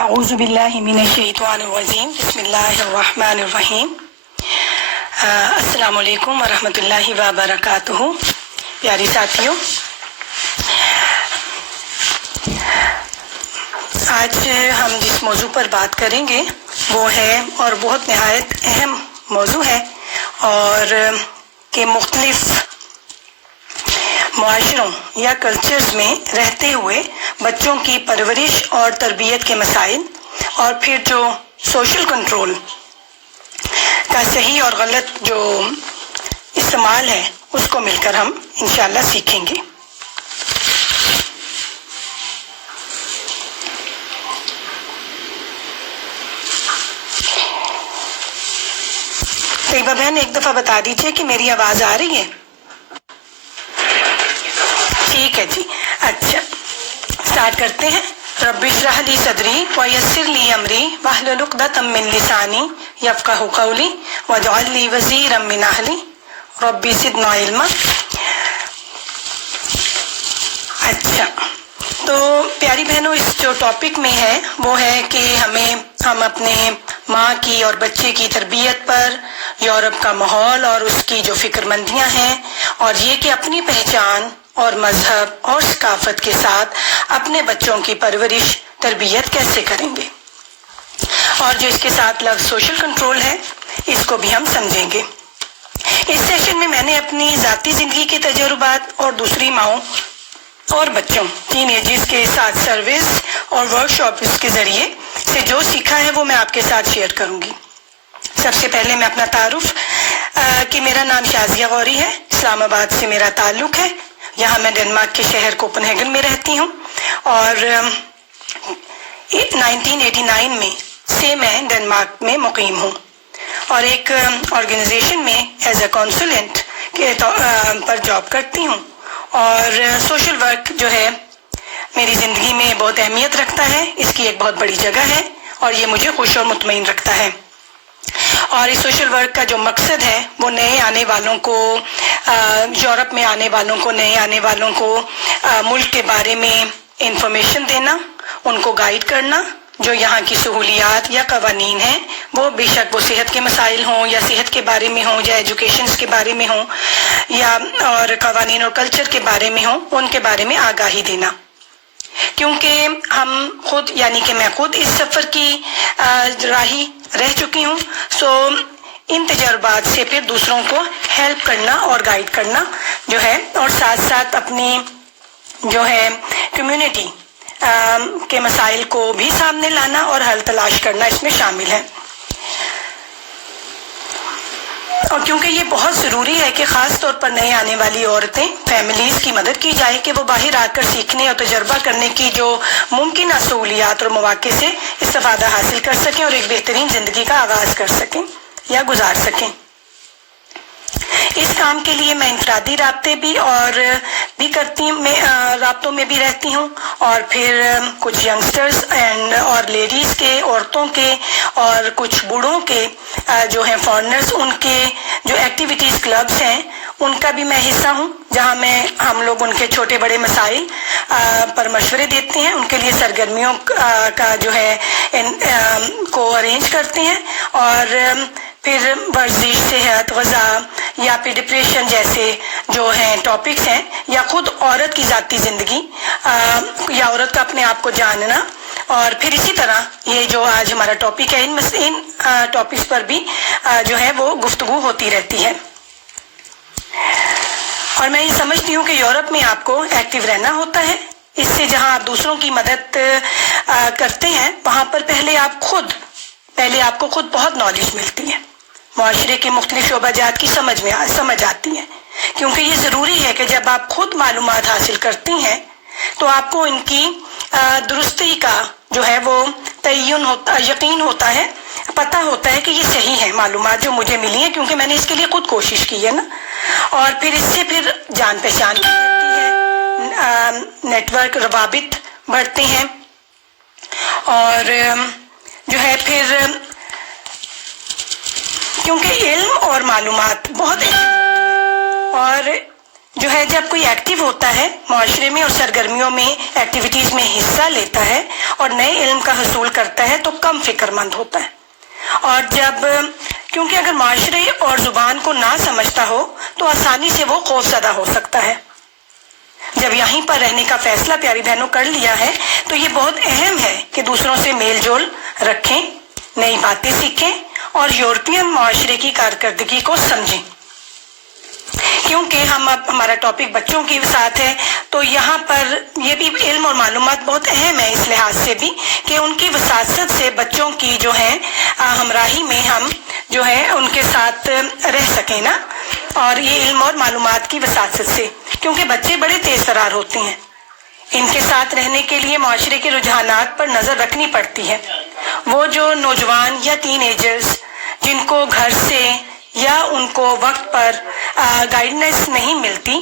اعوذ باللہ من الشیطان الرجیم بسم اللہ الرحمن الرحیم۔ السلام علیکم ورحمۃ اللہ وبرکاتہ۔ پیاری ساتھیوں، آج ہم جس موضوع پر بات کریں گے وہ ہے اور بہت نہایت اہم موضوع ہے، اور کہ مختلف معاشروں یا کلچرز میں رہتے ہوئے بچوں کی پرورش اور تربیت کے مسائل، اور پھر جو سوشل کنٹرول کا صحیح اور غلط جو استعمال ہے اس کو مل کر ہم انشاءاللہ سیکھیں گے۔ طیبہ بہن ایک دفعہ بتا دیجئے کہ میری آواز آ رہی ہے؟ ٹھیک ہے جی، اچھا سٹارٹ کرتے ہیں۔ رب اشرح لی صدری ویسر لی امری واحلل عقدۃ من لسانی یفقہوا قولی واجعل لی وزیرا من اہلی رب زدنا علما۔ اچھا، تو پیاری بہنوں، اس جو ٹاپک میں ہے وہ ہے کہ ہم اپنے ماں کی اور بچے کی تربیت پر یورپ کا ماحول اور اس کی جو فکر مندیاں ہیں، اور یہ کہ اپنی پہچان اور مذہب اور ثقافت کے ساتھ اپنے بچوں کی پرورش تربیت کیسے کریں گے، اور جو اس کے ساتھ لفظ سوشل کنٹرول ہے اس کو بھی ہم سمجھیں گے۔ اس سیشن میں میں نے اپنی ذاتی زندگی کے تجربات اور دوسری ماؤں اور بچوں ٹین ایجز کے ساتھ سروس اور ورکشاپس کے ذریعے سے جو سیکھا ہے وہ میں آپ کے ساتھ شیئر کروں گی۔ سب سے پہلے میں اپنا تعارف کہ میرا نام شازیہ غوری ہے، اسلام آباد سے میرا تعلق ہے، یہاں میں ڈنمارک کے شہر کوپن ہیگن میں رہتی ہوں، اور 1989 میں سے میں ڈنمارک میں مقیم ہوں، اور ایک آرگنائزیشن میں ایز اے کونسلنٹ پر جاب کرتی ہوں، اور سوشل ورک جو ہے میری زندگی میں بہت اہمیت رکھتا ہے، اس کی ایک بہت بڑی جگہ ہے، اور یہ مجھے خوش اور مطمئن رکھتا ہے۔ اور اس سوشل ورک کا جو مقصد ہے وہ نئے آنے والوں کو، یورپ میں آنے والوں کو، نئے آنے والوں کو ملک کے بارے میں انفارمیشن دینا، ان کو گائیڈ کرنا، جو یہاں کی سہولیات یا قوانین ہیں وہ بے شک وہ صحت کے مسائل ہوں یا صحت کے بارے میں ہوں یا ایجوکیشنز کے بارے میں ہوں یا اور قوانین اور کلچر کے بارے میں ہوں، ان کے بارے میں آگاہی دینا۔ کیونکہ ہم خود یعنی کہ میں خود اس سفر کی راہی رہ چکی ہوں، سو ان تجربات سے پھر دوسروں کو ہیلپ کرنا اور گائیڈ کرنا جو ہے، اور ساتھ ساتھ اپنی جو ہے کمیونٹی کے مسائل کو بھی سامنے لانا اور حل تلاش کرنا اس میں شامل ہے۔ اور کیونکہ یہ بہت ضروری ہے کہ خاص طور پر نئے آنے والی عورتیں، فیملیز کی مدد کی جائے کہ وہ باہر آ کر سیکھنے اور تجربہ کرنے کی جو ممکنہ سہولیات اور مواقع سے استفادہ حاصل کر سکیں اور ایک بہترین زندگی کا آغاز کر سکیں یا گزار سکیں۔ اس کام کے لیے میں انفرادی رابطے رابطوں میں بھی رہتی ہوں، اور پھر کچھ ینگسٹرز اور لیڈیز کے، عورتوں کے، اور کچھ بوڑھوں کے جو ہیں فارنرز، ان کے جو ایکٹیویٹیز کلبز ہیں ان کا بھی میں حصہ ہوں، جہاں ہم لوگ ان کے چھوٹے بڑے مسائل پر مشورے دیتے ہیں، ان کے لیے سرگرمیوں کا جو ہے کو ارینج کرتے ہیں، اور پھر ورزش، صحت، غذا یا پھر ڈپریشن جیسے جو ہیں ٹاپکس ہیں، یا خود عورت کی ذاتی زندگی یا عورت کا اپنے آپ کو جاننا، اور پھر اسی طرح یہ جو آج ہمارا ٹاپک ہے، ان ٹاپکس پر بھی جو ہے وہ گفتگو ہوتی رہتی ہے۔ اور میں یہ سمجھتی ہوں کہ یورپ میں آپ کو ایکٹیو رہنا ہوتا ہے، اس سے جہاں آپ دوسروں کی مدد کرتے ہیں وہاں پر پہلے آپ کو خود بہت نالج ملتی ہے، معاشرے کے مختلف شعبہ جات کی سمجھ آتی ہے، کیونکہ یہ ضروری ہے کہ جب آپ خود معلومات حاصل کرتی ہیں تو آپ کو ان کی درستی کا جو ہے وہ یقین ہوتا ہے، پتہ ہوتا ہے کہ یہ صحیح ہے معلومات جو مجھے ملی ہیں، کیونکہ میں نے اس کے لیے خود کوشش کی ہے نا، اور پھر اس سے پھر جان پہچان بھی بڑھتی ہے، نیٹ ورک روابط بڑھتے ہیں، اور جو ہے پھر کیونکہ علم اور معلومات بہت اہم ہوتی ہیں، اور جو ہے جب کوئی ایکٹیو ہوتا ہے معاشرے میں اور سرگرمیوں میں ایکٹیویٹیز میں حصہ لیتا ہے اور نئے علم کا حصول کرتا ہے تو کم فکر مند ہوتا ہے، اور جب کیونکہ اگر معاشرے اور زبان کو نہ سمجھتا ہو تو آسانی سے وہ خوف زدہ ہو سکتا ہے۔ جب یہیں پر رہنے کا فیصلہ پیاری بہنوں کر لیا ہے تو یہ بہت اہم ہے کہ دوسروں سے میل جول رکھیں، نئی باتیں سیکھیں اور یورپین معاشرے کی کارکردگی کو سمجھیں۔ کیونکہ ہمارا ٹاپک بچوں کے ساتھ ہے تو یہاں پر یہ بھی علم اور معلومات بہت اہم ہے اس لحاظ سے بھی کہ ان کی وساست سے بچوں کی جو ہے ہمراہی میں ہم جو ہے ان کے ساتھ رہ سکیں نا، اور یہ علم اور معلومات کی وساست سے، کیونکہ بچے بڑے تیز ترار ہوتے ہیں، ان کے ساتھ رہنے کے لیے معاشرے کے رجحانات پر نظر رکھنی پڑتی ہے۔ وہ جو نوجوان یا ٹین ایجرز جن کو گھر سے یا ان کو وقت پر گائیڈنس نہیں ملتی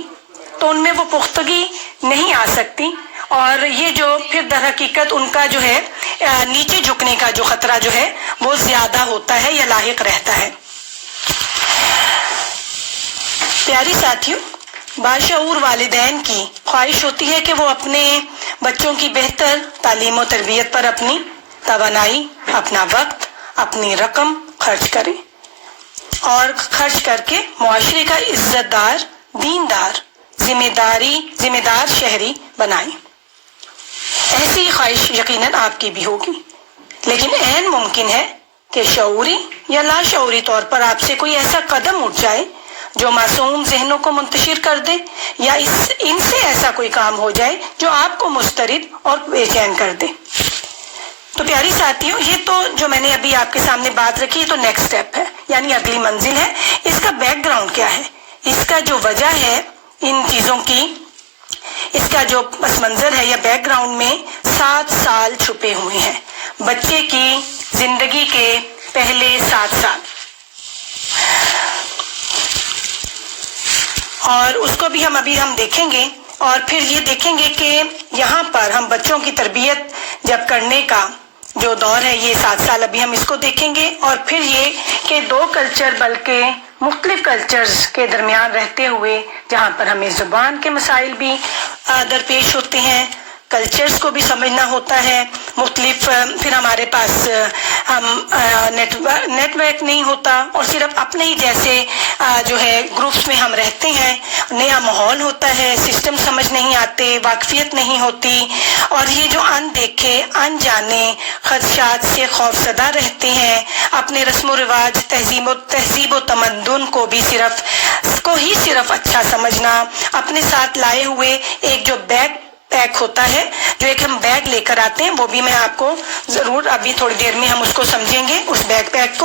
تو ان میں وہ پختگی نہیں آ سکتی، اور یہ جو پھر در حقیقت ان کا جو ہے نیچے جھکنے کا جو خطرہ جو ہے وہ زیادہ ہوتا ہے یا لاحق رہتا ہے۔ پیاری ساتھیوں، باشعور والدین کی خواہش ہوتی ہے کہ وہ اپنے بچوں کی بہتر تعلیم و تربیت پر اپنی توانائی، اپنا وقت، اپنی رقم خرچ کریں اور خرچ کر کے معاشرے کا عزت دار، دیندار، ذمہ دار شہری بنائیں۔ ایسی خواہش یقیناً آپ کی بھی ہوگی، لیکن عین ممکن ہے کہ شعوری یا لاشعوری طور پر آپ سے کوئی ایسا قدم اٹھ جائے جو معصوم ذہنوں کو منتشر کر دے، یا ان سے ایسا کوئی کام ہو جائے جو آپ کو مضطرب اور بے چین کر دے۔ تو پیاری ساتھیوں، یہ تو جو میں نے ابھی آپ کے سامنے بات رکھی ہے تو نیکسٹ سٹیپ ہے، یعنی اگلی منزل ہے۔ اس کا بیک گراؤنڈ کیا ہے، اس کا جو وجہ ہے ان چیزوں کی، اس کا جو پس منظر ہے یا بیک گراؤنڈ میں 7 سال چھپے ہوئے ہیں، بچے کی زندگی کے پہلے 7 سال، اور اس کو بھی ہم دیکھیں گے، اور پھر یہ دیکھیں گے کہ یہاں پر ہم بچوں کی تربیت جب کرنے کا جو دور ہے یہ 7 سال ابھی ہم اس کو دیکھیں گے، اور پھر یہ کہ 2 کلچر بلکہ مختلف کلچرز کے درمیان رہتے ہوئے جہاں پر ہمیں زبان کے مسائل بھی درپیش ہوتے ہیں، کلچرز کو بھی سمجھنا ہوتا ہے، مختلف پھر ہمارے پاس نیٹ ورک نہیں ہوتا، اور صرف اپنے ہی جیسے جو ہے گروپس میں ہم رہتے ہیں، نیا ماحول ہوتا ہے، سسٹم سمجھ نہیں آتے، واقفیت نہیں ہوتی، اور یہ جو اندیکھے انجانے خدشات سے خوف زدہ رہتے ہیں، اپنے رسم و رواج، تہذیب و تمدن کو بھی صرف اچھا سمجھنا، اپنے ساتھ لائے ہوئے ایک جو بیگ پیک ہوتا ہے، جو ایک ہم بیگ لے کر آتے ہیں، وہ بھی میں آپ کو ضرور ابھی تھوڑی دیر میں ہم اس کو سمجھیں گے، اس بیگ پیک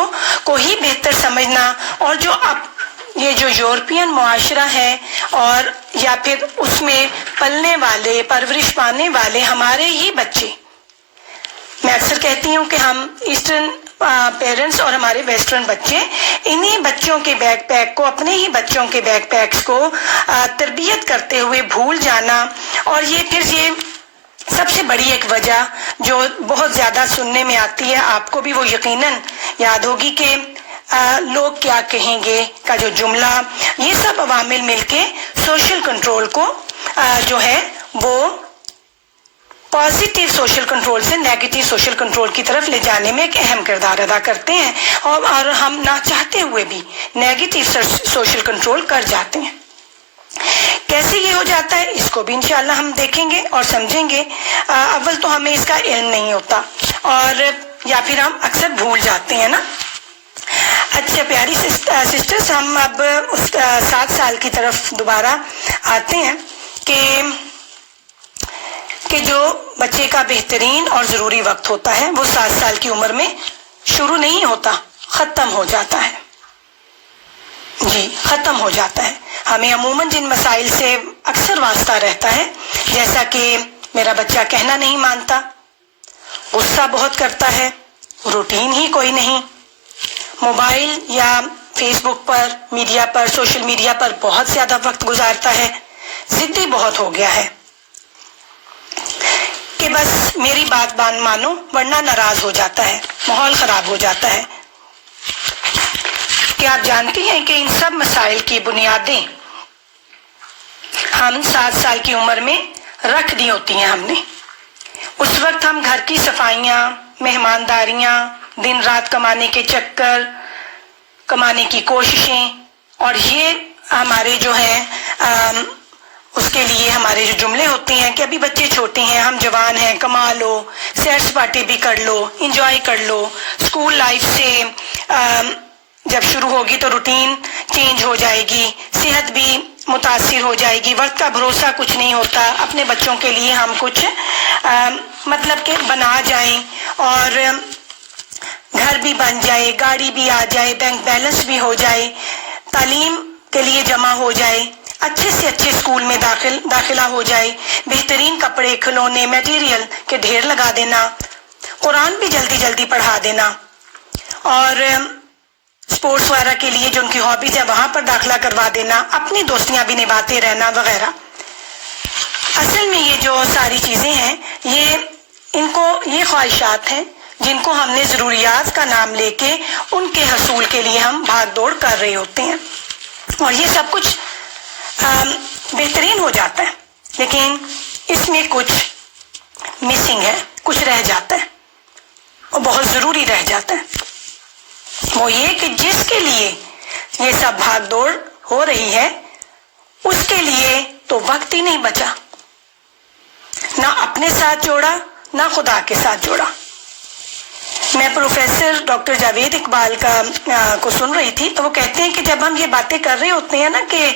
کو ہی بہتر سمجھنا، اور جو اب یہ جو یورپین معاشرہ ہے اور یا پھر اس میں پلنے والے، پرورش پانے والے ہمارے ہی بچے، میں اکثر کہتی ہوں کہ ہم ایسٹرن پیرنٹس اور ہمارے ویسٹرن بچے انہی بچوں کے بیگ پیک کو، اپنے ہی بچوں کے بیگ پیکس کو تربیت کرتے ہوئے بھول جانا، اور یہ پھر یہ سب سے بڑی ایک وجہ جو بہت زیادہ سننے میں آتی ہے، آپ کو بھی وہ یقیناً یاد ہوگی کہ لوگ کیا کہیں گے کا جو جملہ، یہ سب عوامل مل کے سوشل کنٹرول کو جو ہے وہ پازیٹیو سوشل کنٹرول سے نیگیٹو سوشل کنٹرول کی طرف لے جانے میں ایک اہم کردار ادا کرتے ہیں، اور ہم نہ چاہتے ہوئے بھی نیگیٹو سوشل کنٹرول کر جاتے ہیں۔ کیسے یہ ہو جاتا ہے اس کو بھی انشاءاللہ ہم دیکھیں گے اور سمجھیں گے۔ اول تو ہمیں اس کا علم نہیں ہوتا، اور یا پھر ہم اکثر بھول جاتے ہیں نا۔ اچھا پیاری سسٹرز، ہم اب اس 7 سال کی طرف دوبارہ آتے ہیں کہ جو بچے کا بہترین اور ضروری وقت ہوتا ہے وہ 7 سال کی عمر میں شروع نہیں ہوتا، ختم ہو جاتا ہے، جی ختم ہو جاتا ہے۔ ہمیں عموماً جن مسائل سے اکثر واسطہ رہتا ہے، جیسا کہ میرا بچہ کہنا نہیں مانتا، غصہ بہت کرتا ہے، روٹین ہی کوئی نہیں، موبائل یا فیس بک پر، میڈیا پر، سوشل میڈیا پر بہت زیادہ وقت گزارتا ہے، ضدی بہت ہو گیا ہے کہ بس میری بات مانو ورنہ ناراض ہو جاتا ہے، ماحول خراب ہو جاتا ہے۔ کہ آپ جانتی ہیں کہ ان سب مسائل کی بنیادیں ہم 7 سال کی عمر میں رکھ دی ہوتی ہیں ہم نے. اس وقت ہم گھر کی صفائیاں، مہمانداریاں، دن رات کمانے کے چکر، کمانے کی کوششیں، اور یہ ہمارے جو ہیں اس کے لیے ہمارے جو جملے ہوتے ہیں کہ ابھی بچے چھوٹے ہیں، ہم جوان ہیں، کما لو، سیر سپاٹے بھی کر لو، انجوائے کر لو. اسکول لائف سے جب شروع ہوگی تو روٹین چینج ہو جائے گی، صحت بھی متاثر ہو جائے گی، وقت کا بھروسہ کچھ نہیں ہوتا. اپنے بچوں کے لیے ہم کچھ مطلب کہ بنا جائیں، اور گھر بھی بن جائے، گاڑی بھی آ جائے، بینک بیلنس بھی ہو جائے، تعلیم کے لیے جمع ہو جائے، اچھے سے اچھے اسکول میں داخلہ ہو جائے، بہترین کپڑے، کھلونے، میٹیریل کے ڈھیر لگا دینا، قرآن بھی جلدی جلدی پڑھا دینا، اور اسپورٹس وغیرہ کے لیے جو ان کی ہابیز ہے وہاں پر داخلہ کروا دینا، اپنی دوستیاں بھی نبھاتے رہنا وغیرہ. اصل میں یہ جو ساری چیزیں ہیں یہ خواہشات ہیں جن کو ہم نے ضروریات کا نام لے کے ان کے حصول کے لیے ہم بھاگ دوڑ کر رہے ہوتے ہیں، اور یہ سب کچھ بہترین ہو جاتا ہے، لیکن اس میں کچھ مسنگ ہے، کچھ رہ جاتا ہے، اور بہت ضروری رہ جاتا ہے. وہ یہ کہ جس کے لیے یہ سب بھاگ دوڑ ہو رہی ہے اس کے لیے تو وقت ہی نہیں بچا، نہ اپنے ساتھ جوڑا، نہ خدا کے ساتھ جوڑا. میں پروفیسر ڈاکٹر جاوید اقبال کو سن رہی تھی تو وہ کہتے ہیں کہ جب ہم یہ باتیں کر رہے ہوتے ہیں نا کہ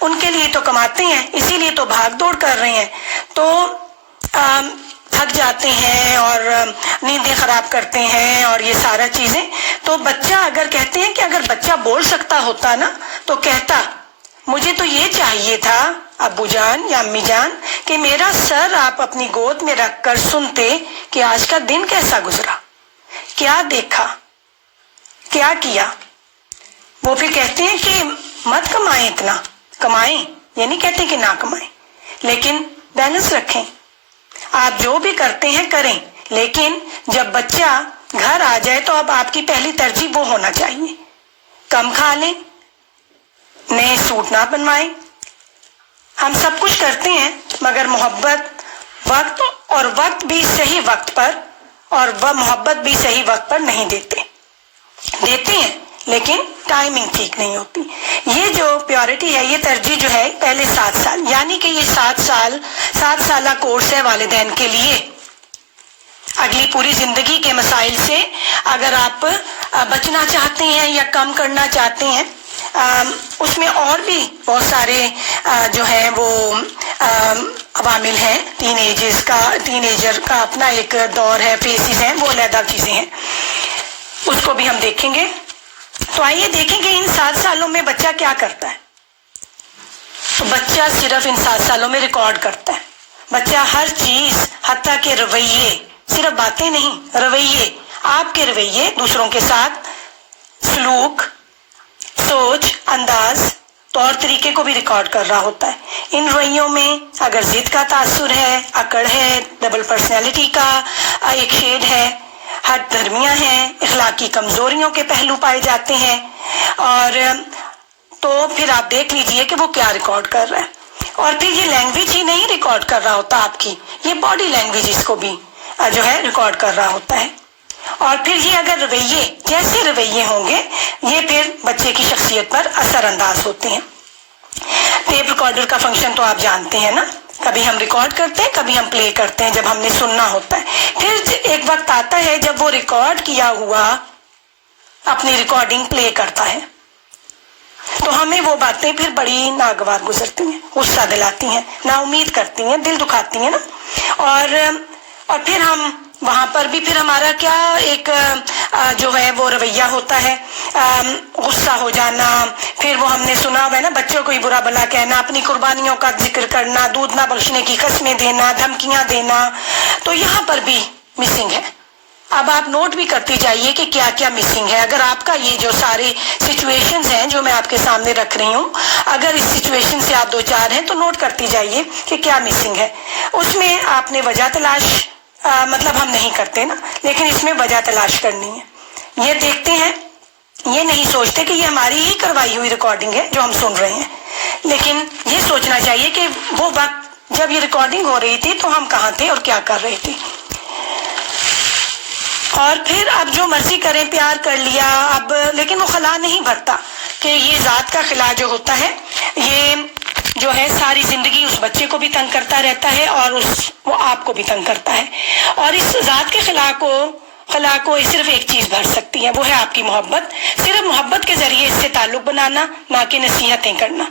ان کے لیے تو کماتے ہیں، اسی لیے تو بھاگ دوڑ کر رہے ہیں، تو تھک جاتے ہیں اور نیندیں خراب کرتے ہیں اور یہ سارا چیزیں. تو بچہ اگر کہتے ہیں کہ اگر بچہ بول سکتا ہوتا نا تو کہتا مجھے تو یہ چاہیے تھا ابو جان یا امی جان کہ میرا سر آپ اپنی گود میں رکھ کر سنتے کہ آج کا دن کیسا گزرا، کیا دیکھا، کیا کیا. وہ پھر کہتے ہیں کہ مت کمائیں، اتنا کمائیں، یہ نہیں کہتے کہ نہ کمائیں، لیکن بیلنس رکھیں. آپ جو بھی کرتے ہیں کریں، لیکن جب بچہ گھر آ جائے تو اب آپ کی پہلی ترجیح وہ ہونا چاہیے. کم کھا لیں، نئے سوٹ نہ بنوائیں. ہم سب کچھ کرتے ہیں مگر محبت، وقت، اور وقت بھی صحیح وقت پر، اور وہ محبت بھی صحیح وقت پر نہیں دیتے ہیں، لیکن ٹائمنگ ٹھیک نہیں ہوتی. یہ جو پیورٹی ہے، یہ ترجیح جو ہے پہلے 7 سال، یعنی کہ یہ 7 سالہ کورس ہے والدین کے لیے. اگلی پوری زندگی کے مسائل سے اگر آپ بچنا چاہتے ہیں یا کم کرنا چاہتے ہیں، اس میں اور بھی بہت سارے جو ہیں وہ عوامل ہیں. ٹین ایجر کا اپنا ایک دور ہے، فیسز ہیں، وہ علیحدہ چیزیں ہیں، اس کو بھی ہم دیکھیں گے. تو آئیے دیکھیں کہ ان 7 سالوں میں بچہ کیا کرتا ہے. تو بچہ صرف ان 7 سالوں میں ریکارڈ کرتا ہے. بچہ ہر چیز، حتیٰ کہ رویے، صرف باتیں نہیں، رویے، آپ کے رویے دوسروں کے ساتھ، سلوک، سوچ، انداز، طور طریقے کو بھی ریکارڈ کر رہا ہوتا ہے. ان رویوں میں اگر ضد کا تاثر ہے، اکڑ ہے، ڈبل پرسنالٹی کا ایک شیڈ ہے، ہٹ دھرمیاں ہیں، اخلاقی کمزوریوں کے پہلو پائے جاتے ہیں، اور تو پھر آپ دیکھ لیجئے کہ وہ کیا ریکارڈ کر رہا ہے. اور پھر یہ لینگویج ہی نہیں ریکارڈ کر رہا ہوتا آپ کی، یہ باڈی لینگویج اس کو بھی جو ہے ریکارڈ کر رہا ہوتا ہے. اور پھر یہ اگر رویے، جیسے رویے ہوں گے، یہ پھر بچے کی شخصیت پر اثر انداز ہوتے ہیں. ٹیپ ریکارڈر کا فنکشن تو آپ جانتے ہیں نا، کبھی ہم ریکارڈ کرتے ہیں، کبھی ہم پلے کرتے ہیں جب ہم نے سننا ہوتا ہے. پھر ایک وقت آتا ہے جب وہ ریکارڈ کیا ہوا اپنی ریکارڈنگ پلے کرتا ہے، تو ہمیں وہ باتیں پھر بڑی ناگوار گزرتی ہیں، غصہ دلاتی ہیں، نا امید کرتی ہیں، دل دکھاتی ہیں نا. اور پھر ہم وہاں پر بھی پھر ہمارا کیا ایک جو ہے وہ رویہ ہوتا ہے، غصہ ہو جانا. پھر وہ ہم نے سنا ہوا ہے نا، بچوں کو ہی برا بلا کہنا، اپنی قربانیوں کا ذکر کرنا، دودھ نہ بخشنے کی قسمیں دینا، دھمکیاں دینا. تو یہاں پر بھی مسنگ ہے. اب آپ نوٹ بھی کرتی جائیے کہ کیا کیا مسنگ ہے. اگر آپ کا یہ جو سارے سچویشنز ہیں جو میں آپ کے سامنے رکھ رہی ہوں، اگر اس سچویشن سے آپ 2-4 ہیں تو نوٹ کرتی جائیے کہ کیا مسنگ ہے. اس میں آپ نے وجہ تلاش، مطلب ہم نہیں کرتے نا، لیکن اس میں وجہ تلاش کرنی ہے. یہ دیکھتے ہیں یہ نہیں سوچتے کہ یہ ہماری ہی کروائی ہوئی ریکارڈنگ ہے جو ہم سن رہے ہیں، لیکن یہ سوچنا چاہیے کہ وہ وقت جب یہ ریکارڈنگ ہو رہی تھی تو ہم کہاں تھے اور کیا کر رہے تھے۔ اور پھر اب جو مرضی کریں، پیار کر لیا اب، لیکن وہ خلا نہیں بھرتا کہ یہ ذات کا خلا جو ہوتا ہے یہ جو ہے ساری زندگی اس بچے کو بھی تنگ کرتا رہتا ہے اور وہ آپ کو بھی تنگ کرتا ہے، اور اس ذات کے خلا کو صرف ایک چیز بھر سکتی ہے، وہ ہے آپ کی محبت۔ صرف محبت کے ذریعے اس سے تعلق بنانا، نہ کہ نصیحتیں کرنا۔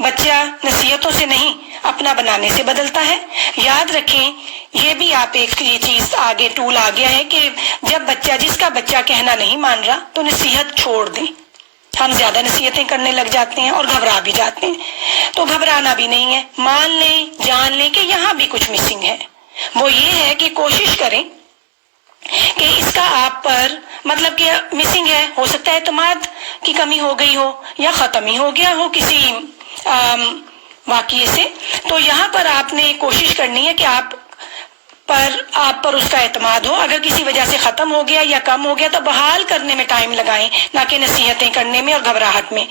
بچہ نصیحتوں سے نہیں، اپنا بنانے سے بدلتا ہے۔ یاد رکھیں، یہ بھی آپ ایک یہ چیز آگے ٹول آ گیا ہے کہ جب جس کا بچہ کہنا نہیں مان رہا تو نصیحت چھوڑ دیں۔ ہم زیادہ نصیحتیں کرنے لگ جاتے ہیں اور گھبرا بھی جاتے ہیں، تو گھبرانا بھی نہیں ہے، مان لیں، جان لیں کہ یہاں بھی کچھ مسنگ ہے۔ وہ یہ ہے کہ کوشش کریں کہ اس کا آپ پر مطلب کہ مسنگ ہے، ہو سکتا ہے اعتماد کی کمی ہو گئی ہو یا ختم ہی ہو گیا ہو کسی واقعے سے، تو یہاں پر آپ نے کوشش کرنی ہے کہ آپ پر اس کا اعتماد ہو۔ اگر کسی وجہ سے ختم ہو گیا یا کم ہو گیا تو بحال کرنے میں ٹائم لگائیں، نہ کہ نصیحتیں کرنے میں اور گھبراہٹ میں۔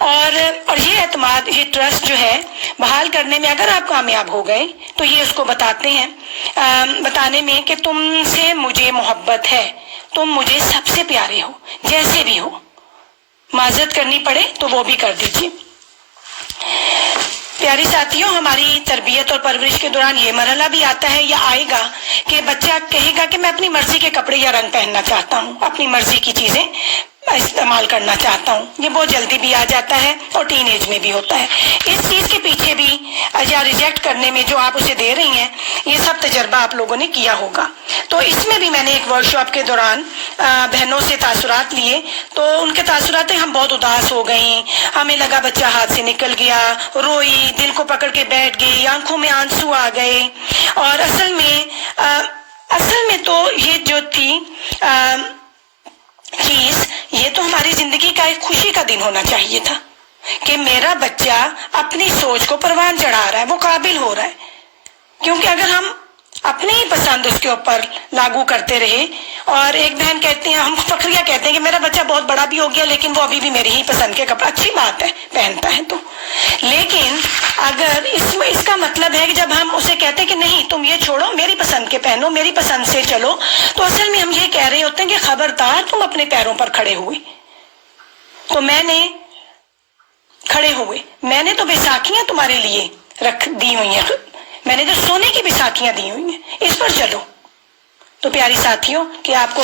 اور یہ اعتماد، یہ ٹرسٹ جو ہے بحال کرنے میں اگر آپ کامیاب ہو گئے تو یہ اس کو بتاتے ہیں، بتانے میں کہ تم سے مجھے محبت ہے، تم مجھے سب سے پیارے ہو، جیسے بھی ہو۔ معذرت کرنی پڑے تو وہ بھی کر دیجیے۔ پیاری ساتھیوں، ہماری تربیت اور پرورش کے دوران یہ مرحلہ بھی آتا ہے یا آئے گا کہ بچہ کہے گا کہ میں اپنی مرضی کے کپڑے یا رنگ پہننا چاہتا ہوں، اپنی مرضی کی چیزیں استعمال کرنا چاہتا ہوں۔ یہ بہت جلدی بھی آ جاتا ہے اور ٹین ایج میں بھی ہوتا ہے۔ اس چیز کے پیچھے بھی یا ریجیکٹ کرنے میں جو آپ اسے دے رہی ہیں، یہ سب تجربہ آپ لوگوں نے کیا ہوگا۔ تو اس میں بھی میں نے ایک ورک شاپ کے دوران بہنوں سے تاثرات لیے، تو ان کے تاثرات ہم بہت اداس ہو گئیں، ہمیں لگا بچہ ہاتھ سے نکل گیا، روئی، دل کو پکڑ کے بیٹھ گئی، آنکھوں میں آنسو آ گئے۔ اور اصل میں تو یہ جو تھی چیز، یہ تو ہماری زندگی کا ایک خوشی کا دن ہونا چاہیے تھا کہ میرا بچہ اپنی سوچ کو پروان چڑھا رہا ہے، وہ قابل ہو رہا ہے۔ کیونکہ اگر ہم اپنی ہی پسند اس کے اوپر لاگو کرتے رہے، اور ایک بہن کہتے ہیں، ہم فخریہ کہتے ہیں کہ میرا بچہ بہت بڑا بھی ہو گیا لیکن وہ ابھی بھی میری ہی پسند کے کپڑے، اچھی بات ہے پہنتا ہے تو، لیکن اگر اس کا مطلب ہے کہ جب ہم اسے کہتے ہیں کہ نہیں تم یہ چھوڑو، میری پسند کے پہنو، میری پسند سے چلو، تو اصل میں ہم یہ کہہ رہے ہوتے ہیں کہ خبردار تم اپنے پیروں پر کھڑے ہوئے۔ تو میں نے تو بیساکھیاں تمہارے لیے دی ہوئی ہیں، میں نے جو سونے کی بیساکھیاں دی ہوئی ہیں، اس پر چلو۔ تو پیاری ساتھیوں، کہ آپ کو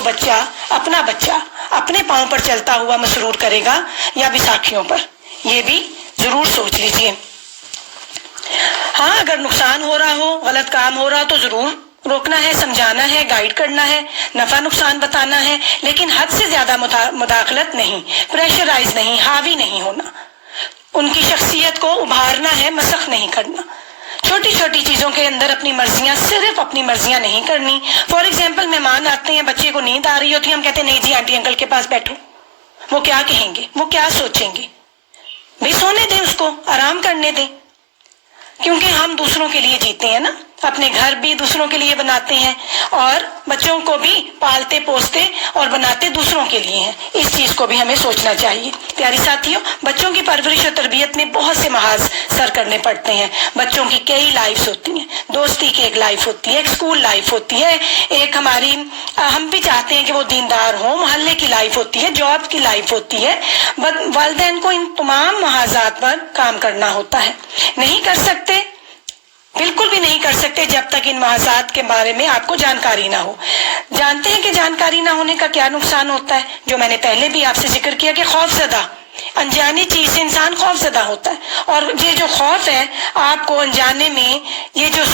اپنا بچہ اپنے پاؤں پر چلتا ہوا مسرور کرے گا یا بیساکھیوں پر، یہ بھی ضرور سوچ لیجئے۔ ہاں، اگر نقصان ہو رہا ہو، غلط کام ہو رہا تو ضرور روکنا ہے، سمجھانا ہے، گائیڈ کرنا ہے، نفع نقصان بتانا ہے، لیکن حد سے زیادہ مداخلت نہیں، پریشرائز نہیں، حاوی نہیں ہونا۔ ان کی شخصیت کو ابھارنا ہے، مسخ نہیں کرنا۔ چھوٹی چھوٹی چیزوں کے اندر صرف اپنی مرضیاں نہیں کرنی۔ فار ایگزامپل، مہمان آتے ہیں، بچے کو نیند آ رہی ہوتی ہے، ہم کہتے ہیں نہیں جی آنٹی انکل کے پاس بیٹھو، وہ کیا کہیں گے، وہ کیا سوچیں گے؟ بھئی سونے دیں، اس کو آرام کرنے دیں، کیونکہ ہم دوسروں کے لیے جیتے ہیں نا، اپنے گھر بھی دوسروں کے لیے بناتے ہیں اور بچوں کو بھی پالتے پوستے اور بناتے دوسروں کے لیے ہیں۔ اس چیز کو بھی ہمیں سوچنا چاہیے۔ پیاری ساتھیوں، بچوں کی پرورش اور تربیت میں بہت سے محاذ سر کرنے پڑتے ہیں۔ بچوں کی کئی لائفز ہوتی ہیں، دوستی کی ایک لائف ہوتی ہے، ایک اسکول لائف ہوتی ہے، ایک ہم بھی چاہتے ہیں کہ وہ دیندار ہوں، محلے کی لائف ہوتی ہے، جاب کی لائف ہوتی ہے۔ والدین کو ان تمام محاذات پر کام کرنا ہوتا ہے۔ نہیں کر سکتے، بالکل بھی نہیں کر سکتے جب تک ان محاذات کے بارے میں آپ کو جانکاری نہ ہو۔ جانتے ہیں کہ جانکاری نہ ہونے کا کیا نقصان ہوتا ہے، جو میں نے پہلے بھی آپ سے ذکر کیا کہ خوف زدہ، انجانی چیز سے انسان خوف زدہ ہوتا ہے، اور یہ جو خوف ہے آپ کو انجانے میں، یہ جو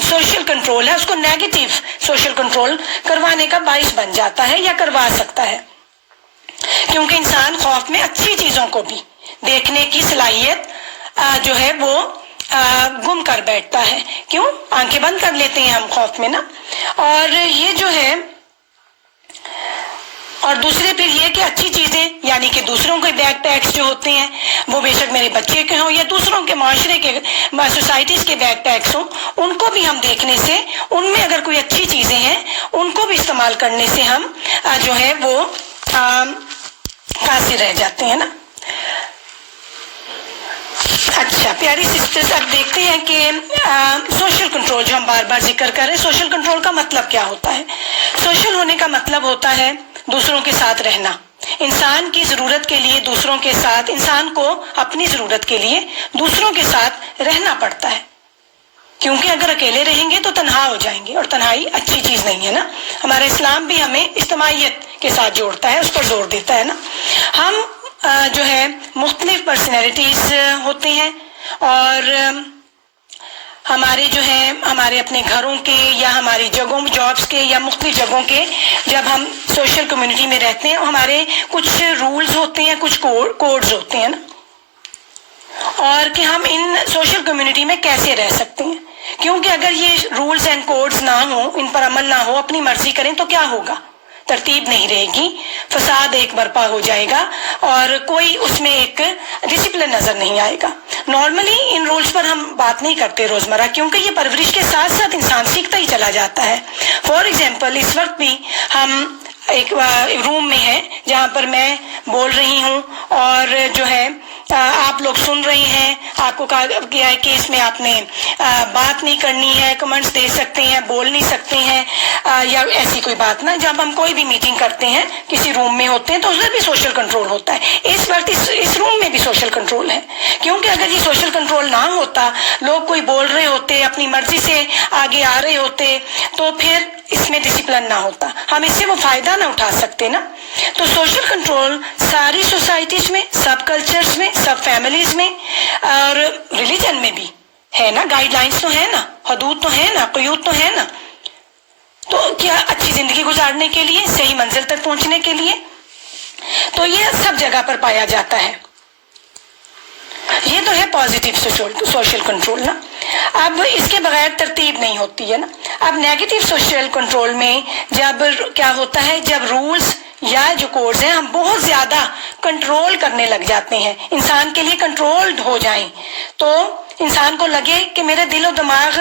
سوشل کنٹرول ہے، اس کو نیگیٹو سوشل کنٹرول کروانے کا باعث بن جاتا ہے یا کروا سکتا ہے، کیونکہ انسان خوف میں اچھی چیزوں کو بھی دیکھنے کی صلاحیت جو ہے وہ گم کر بیٹھتا ہے۔ کیوں؟ آنکھیں بند کر لیتے ہیں ہم خوف میں نا۔ اور یہ جو ہے، اور دوسرے پھر یہ کہ اچھی چیزیں، یعنی کہ دوسروں کے بیک پیکس جو ہوتے ہیں، وہ بے شک میرے بچے کے ہوں یا دوسروں کے معاشرے کے، سوسائٹیز کے بیک پیکس ہوں، ان کو بھی ہم دیکھنے سے، ان میں اگر کوئی اچھی چیزیں ہیں ان کو بھی استعمال کرنے سے ہم جو ہے وہ قاصر رہ جاتے ہیں نا. اچھا پیاری سسٹرز، اب دیکھتے ہیں کہ سوشل کنٹرول جو ہم بار بار ذکر کر رہے ہیں، سوشل کنٹرول کا مطلب کیا ہوتا ہے؟ سوشل ہونے کا مطلب ہوتا ہے دوسروں کے ساتھ رہنا. انسان کی ضرورت کے لیے دوسروں کے ساتھ، انسان کو اپنی ضرورت کے لیے دوسروں کے ساتھ رہنا پڑتا ہے، کیونکہ اگر اکیلے رہیں گے تو تنہا ہو جائیں گے، اور تنہائی اچھی چیز نہیں ہے نا. ہمارا اسلام بھی ہمیں اجتماعیت کے ساتھ جوڑتا ہے، اس پر زور دیتا ہے نا. ہم جو ہے مختلف پرسنالٹیز ہوتے ہیں، اور ہمارے جو ہے ہمارے اپنے گھروں کے یا ہماری جگہوں جابس کے یا مختلف جگہوں کے، جب ہم سوشل کمیونٹی میں رہتے ہیں، ہمارے کچھ رولز ہوتے ہیں، کچھ کوڈز ہوتے ہیں نا، اور کہ ہم ان سوشل کمیونٹی میں کیسے رہ سکتے ہیں. کیونکہ اگر یہ رولز اینڈ کوڈز نہ ہوں، ان پر عمل نہ ہو، اپنی مرضی کریں تو کیا ہوگا؟ ترتیب نہیں رہے گی، فساد ایک برپا ہو جائے گا، اور کوئی اس میں ایک ڈسپلن نظر نہیں آئے گا. نارملی ان رولز پر ہم بات نہیں کرتے روزمرہ، کیونکہ یہ پرورش کے ساتھ ساتھ انسان سیکھتا ہی چلا جاتا ہے. فار ایگزامپل اس وقت بھی ہم ایک روم میں ہیں جہاں پر میں بول رہی ہوں، اور جو ہے آپ لوگ سن رہے ہیں. آپ کو کہا گیا ہے کہ اس میں آپ نے بات نہیں کرنی ہے، کمنٹس دے سکتے ہیں، بول نہیں سکتے ہیں، یا ایسی کوئی بات نہ. جب ہم کوئی بھی میٹنگ کرتے ہیں، کسی روم میں ہوتے ہیں، تو اس میں بھی سوشل کنٹرول ہوتا ہے. اس وقت اس روم میں بھی سوشل کنٹرول ہے، کیونکہ اگر یہ سوشل کنٹرول نہ ہوتا، لوگ کوئی بول رہے ہوتے، اپنی مرضی سے آگے آ رہے ہوتے، تو پھر اس میں ڈسپلن نہ ہوتا، ہم اس سے وہ فائدہ نہ اٹھا سکتے نا. تو سوشل کنٹرول ساری سوسائٹیز میں، سب کلچرز میں، سب فیملیز میں، اور ریلیجن میں بھی ہے نا. گائیڈ لائنس تو ہے نا، حدود تو ہے نا، قیود تو ہے نا. تو کیا اچھی زندگی گزارنے کے لیے، صحیح منزل تک پہنچنے کے لیے، تو یہ سب جگہ پر پایا جاتا ہے. یہ تو ہے پازیٹیو سوشل کنٹرول نا. اب اس کے بغیر ترتیب نہیں ہوتی ہے نا. اب نیگیٹو سوشل کنٹرول میں جب کیا ہوتا ہے، جب رولز یا جو کوڈز ہیں ہم بہت زیادہ کنٹرول کرنے لگ جاتے ہیں، انسان کے لیے کنٹرولڈ ہو جائیں، تو انسان کو لگے کہ میرے دل و دماغ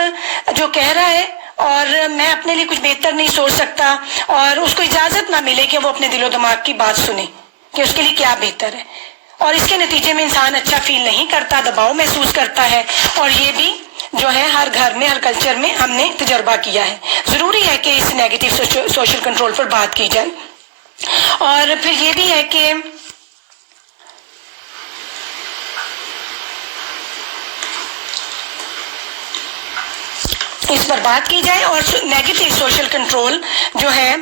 جو کہہ رہا ہے، اور میں اپنے لیے کچھ بہتر نہیں سوچ سکتا، اور اس کو اجازت نہ ملے کہ وہ اپنے دل و دماغ کی بات سنے کہ اس کے لیے کیا بہتر ہے. اور اس کے نتیجے میں انسان اچھا فیل نہیں کرتا، دباؤ محسوس کرتا ہے. اور یہ بھی جو ہے ہر گھر میں، ہر کلچر میں ہم نے تجربہ کیا ہے. ضروری ہے کہ اس نیگیٹو سوشل کنٹرول پر بات کی جائے. اور پھر یہ بھی ہے کہ اس پر بات کی جائے. اور نیگیٹو سوشل کنٹرول جو ہے،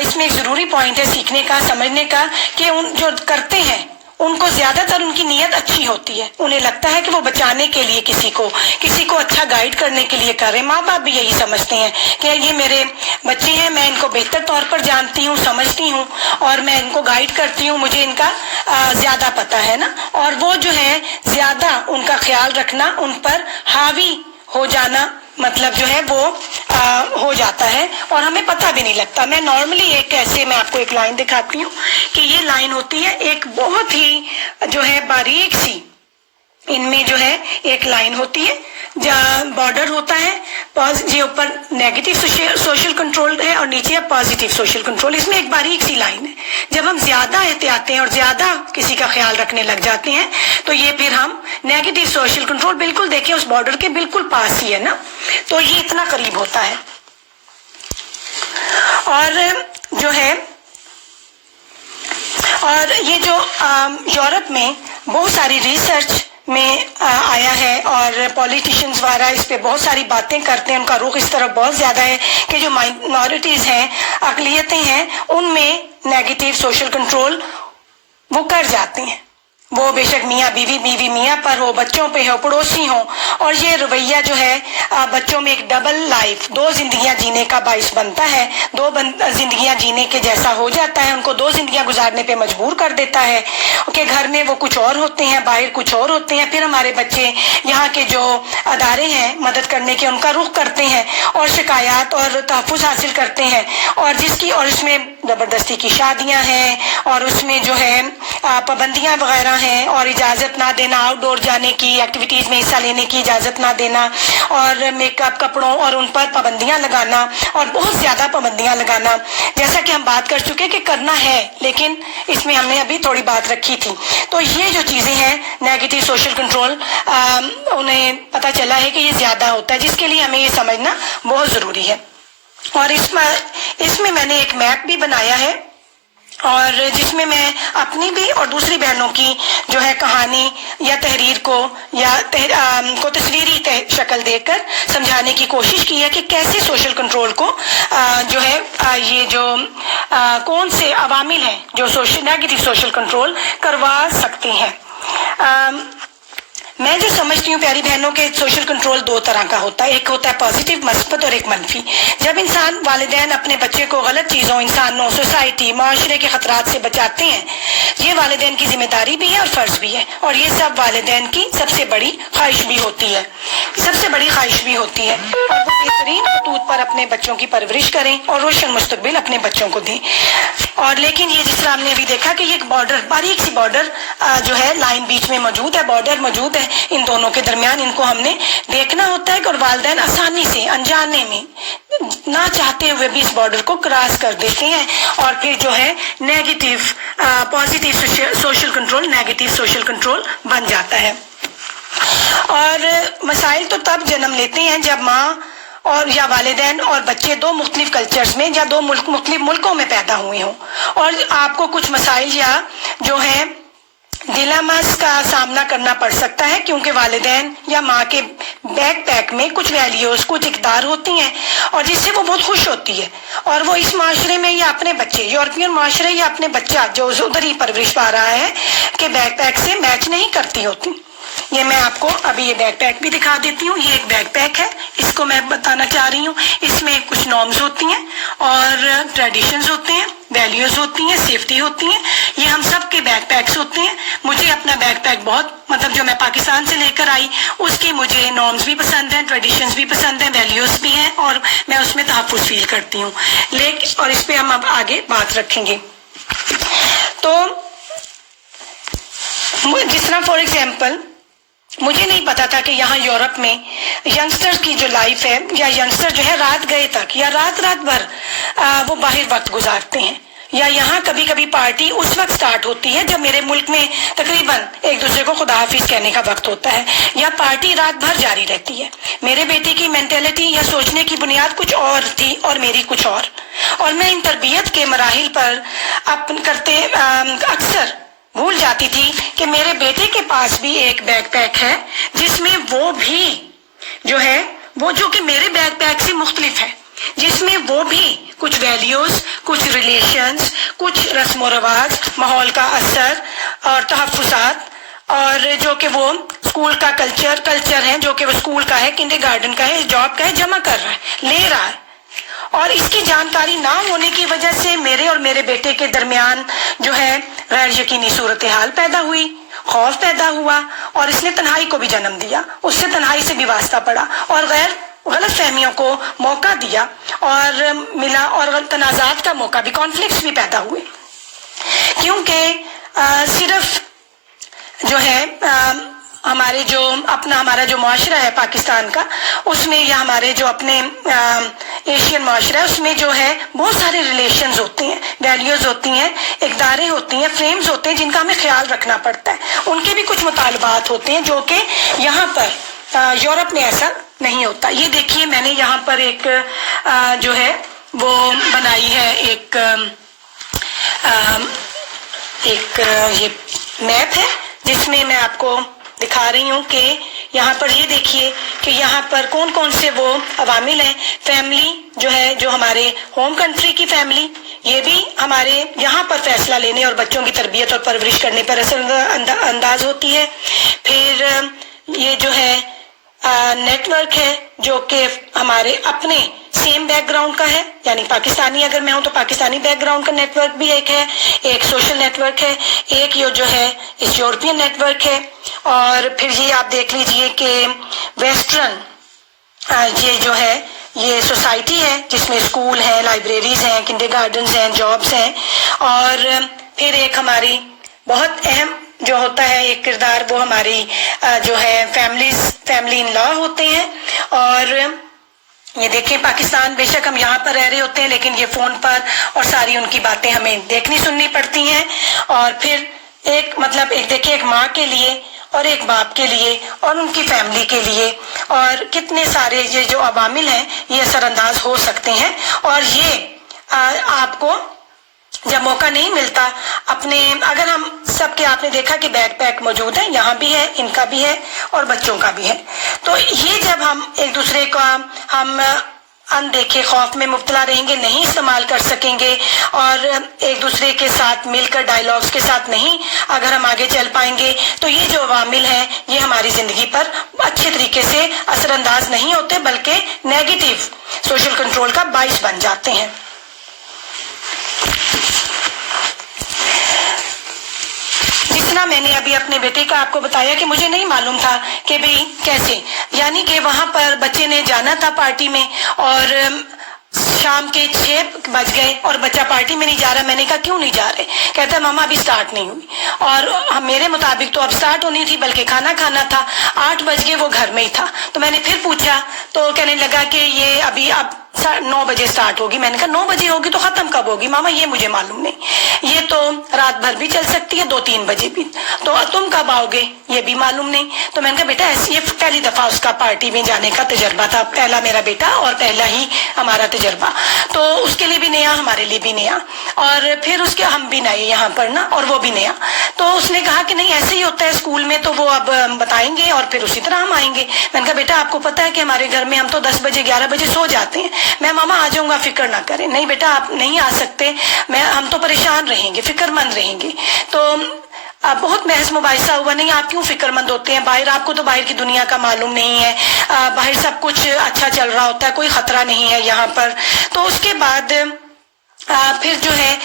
اس میں ایک ضروری پوائنٹ ہے سیکھنے کا، سمجھنے کا، کہ ان جو کرتے ہیں ان کو زیادہ تر ان کی نیت اچھی ہوتی ہے. انہیں لگتا ہے کہ وہ بچانے کے لیے کسی کو اچھا گائیڈ کرنے کے لیے کر رہے ہیں. ماں باپ بھی یہی سمجھتے ہیں کہ یہ میرے بچے ہیں، میں ان کو بہتر طور پر جانتی ہوں، سمجھتی ہوں، اور میں ان کو گائیڈ کرتی ہوں، مجھے ان کا زیادہ پتہ ہے نا. اور وہ جو ہے زیادہ ان کا خیال رکھنا، ان پر حاوی ہو جانا، مطلب جو ہے وہ ہو جاتا ہے، اور ہمیں پتہ بھی نہیں لگتا. میں نارملی میں آپ کو ایک لائن دکھاتی ہوں کہ یہ لائن ہوتی ہے ایک بہت ہی جو ہے باریک سی، ان میں جو ہے ایک لائن ہوتی ہے جہاں بارڈر ہوتا ہے، یہ اوپر نیگیٹو سوشل کنٹرول ہے اور نیچے پازیٹیو سوشل کنٹرول. اس میں ایک باریک سی لائن ہے. جب ہم زیادہ احتیاطیں اور زیادہ کسی کا خیال رکھنے لگ جاتے ہیں، تو یہ پھر ہم نیگیٹو سوشل کنٹرول، بالکل دیکھیں اس بارڈر کے بالکل پاس ہی ہے نا، تو یہ اتنا قریب ہوتا ہے. اور جو ہے، اور یہ جو یورپ میں بہت ساری ریسرچ میں آیا ہے، اور پولیٹیشنز وغیرہ اس پہ بہت ساری باتیں کرتے ہیں، ان کا رخ اس طرف بہت زیادہ ہے کہ جو مائنورٹیز ہیں، اقلیتیں ہیں، ان میں نیگیٹو سوشل کنٹرول وہ کر جاتے ہیں. وہ بے شک میاں بیوی، بیوی میاں پر ہو، بچوں پہ ہو، پڑوسی ہوں. اور یہ رویہ جو ہے بچوں میں ایک ڈبل لائف، دو زندگیاں جینے کا باعث بنتا ہے، دو زندگیاں جینے کے جیسا ہو جاتا ہے، ان کو دو زندگیاں گزارنے پہ مجبور کر دیتا ہے کہ گھر میں وہ کچھ اور ہوتے ہیں، باہر کچھ اور ہوتے ہیں. پھر ہمارے بچے یہاں کے جو ادارے ہیں مدد کرنے کے، ان کا رخ کرتے ہیں اور شکایات اور تحفظ حاصل کرتے ہیں، اور اس میں زبردستی کی شادیاں ہیں اور اس میں جو ہے پابندیاں وغیرہ ہیں اور اجازت نہ دینا، آؤٹ ڈور جانے کی، ایکٹیویٹیز میں حصہ لینے کی اجازت نہ دینا اور میک اپ کپڑوں اور ان پر پابندیاں لگانا اور بہت زیادہ پابندیاں لگانا، جیسا کہ ہم بات کر چکے کہ کرنا ہے لیکن اس میں ہم نے ابھی تھوڑی بات رکھی تھی. تو یہ جو چیزیں ہیں نیگیٹو سوشل کنٹرول، انہیں پتہ چلا ہے کہ یہ زیادہ ہوتا ہے، جس کے لیے ہمیں یہ سمجھنا بہت ضروری ہے. اور اس میں میں نے ایک میپ بھی بنایا ہے اور جس میں میں اپنی بھی اور دوسری بہنوں کی جو ہے کہانی یا تحریر کو تصویری شکل دے کر سمجھانے کی کوشش کی ہے کہ کیسے سوشل کنٹرول کو جو ہے یہ جو کون سے عوامل ہیں جو نیگیٹو سوشل کنٹرول کروا سکتے ہیں. میں جو سمجھتی ہوں پیاری بہنوں کے سوشل کنٹرول دو طرح کا ہوتا ہے، ایک ہوتا ہے پازیٹیو مثبت اور ایک منفی. جب انسان والدین اپنے بچے کو غلط چیزوں، انسانوں، سوسائٹی، معاشرے کے خطرات سے بچاتے ہیں، یہ والدین کی ذمہ داری بھی ہے اور فرض بھی ہے، اور یہ سب والدین کی سب سے بڑی خواہش بھی ہوتی ہے اور وہ بہترین خطوط پر اپنے بچوں کی پرورش کریں اور روشن مستقبل اپنے بچوں کو دیں. اور لیکن یہ جس طرح ہم نے ابھی دیکھا کہ یہ ایک بارڈر، باریک سی بارڈر جو ہے لائن بیچ میں موجود ہے، بارڈر موجود ہے ان دونوں کے درمیان. ان کو ہم نے دیکھنا ہوتا ہے کہ اور والدین آسانی سے انجانے میں نہ چاہتے ہوئے بھی اس بارڈر کو کراس کر دیتے ہیں اور پھر جو ہے positive social control negative social control بن جاتا ہے. اور مسائل تو تب جنم لیتے ہیں جب ماں اور یا والدین اور بچے دو مختلف کلچرز میں یا دو مختلف ملکوں میں پیدا ہوئے ہوں اور آپ کو کچھ مسائل یا جو ہیں ڈیلیماز کا سامنا کرنا پڑ سکتا ہے، کیونکہ والدین یا ماں کے بیک پیک میں کچھ ویلیوز، کچھ اقدار ہوتی ہیں اور جس سے وہ بہت خوش ہوتی ہے اور وہ اس معاشرے میں یا اپنے بچے یورپین معاشرے یا اپنے بچہ جو ادھر ہی پرورش پا رہا ہے کہ بیک پیک سے میچ نہیں کرتی ہوتی. یہ میں آپ کو ابھی یہ بیک پیک بھی دکھا دیتی ہوں. یہ ایک بیک پیک ہے، اس کو میں بتانا چاہ رہی ہوں. اس میں کچھ نارمز ہوتی ہیں اور ٹریڈیشنز ہوتے ہیں، ویلیوز ہوتی ہیں، سیفٹی ہوتی ہیں. یہ ہم سب کے بیک پیکس ہوتے ہیں. مجھے اپنا بیک پیک بہت جو میں پاکستان سے لے کر آئی اس کی مجھے نارمز بھی پسند ہیں، ٹریڈیشنز بھی پسند ہیں، ویلیوز بھی ہیں اور میں اس میں تحفظ فیل کرتی ہوں. لیکن اور اس پہ ہم اب آگے بات رکھیں گے. تو جس طرح فار ایگزامپل مجھے نہیں پتا تھا کہ یہاں یورپ میں ینگسٹر کی جو لائف ہے یا ینگسٹر جو ہے رات گئے تک یا رات بھر وہ باہر وقت گزارتے ہیں، یا یہاں کبھی کبھی پارٹی اس وقت سٹارٹ ہوتی ہے جب میرے ملک میں تقریباً ایک دوسرے کو خدا حافظ کہنے کا وقت ہوتا ہے، یا پارٹی رات بھر جاری رہتی ہے. میرے بیٹے کی مینٹلٹی یا سوچنے کی بنیاد کچھ اور تھی اور میری کچھ اور میں ان تربیت کے مراحل پر اکثر بھول جاتی تھی کہ میرے بیٹے کے پاس بھی ایک بیک پیک ہے جس میں وہ بھی جو ہے وہ جو کہ میرے بیک پیک سے مختلف ہے، جس میں وہ بھی کچھ ویلیوز، کچھ ریلیشنز، کچھ رسم و رواج، ماحول کا اثر اور تحفظات اور جو کہ وہ اسکول کا کلچر ہے، جو کہ وہ اسکول کا ہے، کنڈر گارڈن کا ہے، جاب کا ہے، جمع کر رہا ہے، لے رہا ہے. اور اس کی جانکاری نہ ہونے کی وجہ سے میرے اور میرے بیٹے کے درمیان جو ہے غیر یقینی صورتحال پیدا ہوئی، خوف پیدا ہوا اور اس نے تنہائی کو بھی جنم دیا. اس سے تنہائی سے بھی واسطہ پڑا اور غلط فہمیوں کو موقع دیا اور ملا اور تنازعات کا موقع بھی، کانفلکٹس بھی پیدا ہوئے. کیونکہ صرف جو ہے ہمارا جو معاشرہ ہے پاکستان کا، اس میں یا ہمارے جو اپنے ایشین معاشرہ ہے اس میں جو ہے بہت سارے ریلیشنز ہوتے ہیں، ویلیوز ہوتی ہیں، اقداریں ہوتی ہیں، فریمز ہوتے ہیں جن کا ہمیں خیال رکھنا پڑتا ہے. ان کے بھی کچھ مطالبات ہوتے ہیں جو کہ یہاں پر یورپ میں ایسا نہیں ہوتا. یہ دیکھیے میں نے یہاں پر ایک جو ہے وہ بنائی ہے ایک یہ میپ ہے جس میں میں آپ کو دکھا رہی ہوں کہ یہاں پر یہ دیکھیے کہ یہاں پر کون کون سے وہ عوامل ہیں. فیملی جو ہے، جو ہمارے ہوم کنٹری کی فیملی، یہ بھی ہمارے یہاں پر فیصلہ لینے اور بچوں کی تربیت اور پرورش کرنے پر اثر انداز ہوتی ہے. پھر یہ جو ہے نیٹ ورک ہے جو کہ ہمارے اپنے سیم بیک گراؤنڈ کا ہے، یعنی پاکستانی اگر میں ہوں تو پاکستانی بیک گراؤنڈ کا نیٹ ورک بھی ایک ہے، ایک سوشل نیٹ ورک ہے، ایک یہ جو ہے اس یورپین نیٹ ورک ہے. اور پھر یہ آپ دیکھ لیجئے کہ ویسٹرن یہ جو ہے یہ سوسائٹی ہے جس میں اسکول ہیں، لائبریریز ہیں، کنڈر گارڈنز ہیں، جابس ہیں، اور پھر ایک ہماری بہت اہم جو ہوتا ہے ایک کردار، وہ ہماری جو ہے فیملی ان لا ہوتے ہیں. اور یہ دیکھیں پاکستان، بے شک ہم یہاں پر رہ رہے ہوتے ہیں لیکن یہ فون پر اور ساری ان کی باتیں ہمیں دیکھنی سننی پڑتی ہیں. اور پھر ایک دیکھیں ایک ماں کے لیے اور ایک باپ کے لیے اور ان کی فیملی کے لیے اور کتنے سارے یہ جو عوامل ہیں یہ اثر انداز ہو سکتے ہیں. اور یہ آپ کو جب موقع نہیں ملتا اپنے، اگر ہم سب کے، آپ نے دیکھا کہ بیک پیک موجود ہے، یہاں بھی ہے، ان کا بھی ہے اور بچوں کا بھی ہے، تو یہ جب ہم ایک دوسرے کا ہم اندیکھے خوف میں مبتلا رہیں گے، نہیں استعمال کر سکیں گے اور ایک دوسرے کے ساتھ مل کر ڈائیلاگز کے ساتھ نہیں اگر ہم آگے چل پائیں گے تو یہ جو عوامل ہیں یہ ہماری زندگی پر اچھے طریقے سے اثر انداز نہیں ہوتے بلکہ نیگیٹو سوشل کنٹرول کا باعث بن جاتے ہیں. جتنا میں نے ابھی اپنے بیٹے کا آپ کو بتایا کہ مجھے نہیں معلوم تھا کہ بھئی کیسے، یعنی کہ وہاں پر بچے نے جانا تھا پارٹی میں اور شام کے 6 بج گئے اور بچہ پارٹی میں نہیں جا رہا. میں نے کہا کیوں نہیں جا رہے؟ کہتا ہے ماما ابھی سٹارٹ نہیں ہوئی. اور میرے مطابق تو اب سٹارٹ ہونی تھی بلکہ کھانا کھانا تھا. 8 بج گئے وہ گھر میں ہی تھا. تو میں نے پھر پوچھا تو کہنے لگا کہ یہ اب 9 بجے سٹارٹ ہوگی. میں نے کہا 9 بجے ہوگی تو ختم کب ہوگی؟ ماما یہ مجھے معلوم نہیں، یہ تو رات بھر بھی چل سکتی ہے، 2-3 بجے بھی. تو تم کب آؤ گے یہ بھی معلوم نہیں. تو میں نے کہا بیٹا ایسی یہ پہلی دفعہ اس کا پارٹی میں جانے کا تجربہ تھا، پہلا میرا بیٹا اور پہلا ہی ہمارا تجربہ، تو اس کے لیے بھی نیا، ہمارے لیے بھی نیا، اور پھر اس کے ہم بھی نئے یہاں پر نا، اور وہ بھی نیا. تو اس نے کہا کہ نہیں ایسے ہی ہوتا ہے اسکول میں، تو وہ اب بتائیں گے اور پھر اسی طرح ہم آئیں گے. میں نے کہا بیٹا آپ کو پتا ہے کہ ہمارے گھر میں ہم تو 10 بجے 11 بجے سو جاتے ہیں. میں ماما آ جاؤں گا، فکر نہ کریں. نہیں بیٹا آپ نہیں آ سکتے، ہم تو پریشان رہیں گے، فکر مند رہیں گے. تو بہت بحث مباحثہ ہوا، نہیں آپ کیوں فکر مند ہوتے ہیں، باہر آپ کو تو باہر کی دنیا کا معلوم نہیں ہے، باہر سب کچھ اچھا چل رہا ہوتا ہے، کوئی خطرہ نہیں ہے یہاں پر. تو اس کے بعد پھر جو ہے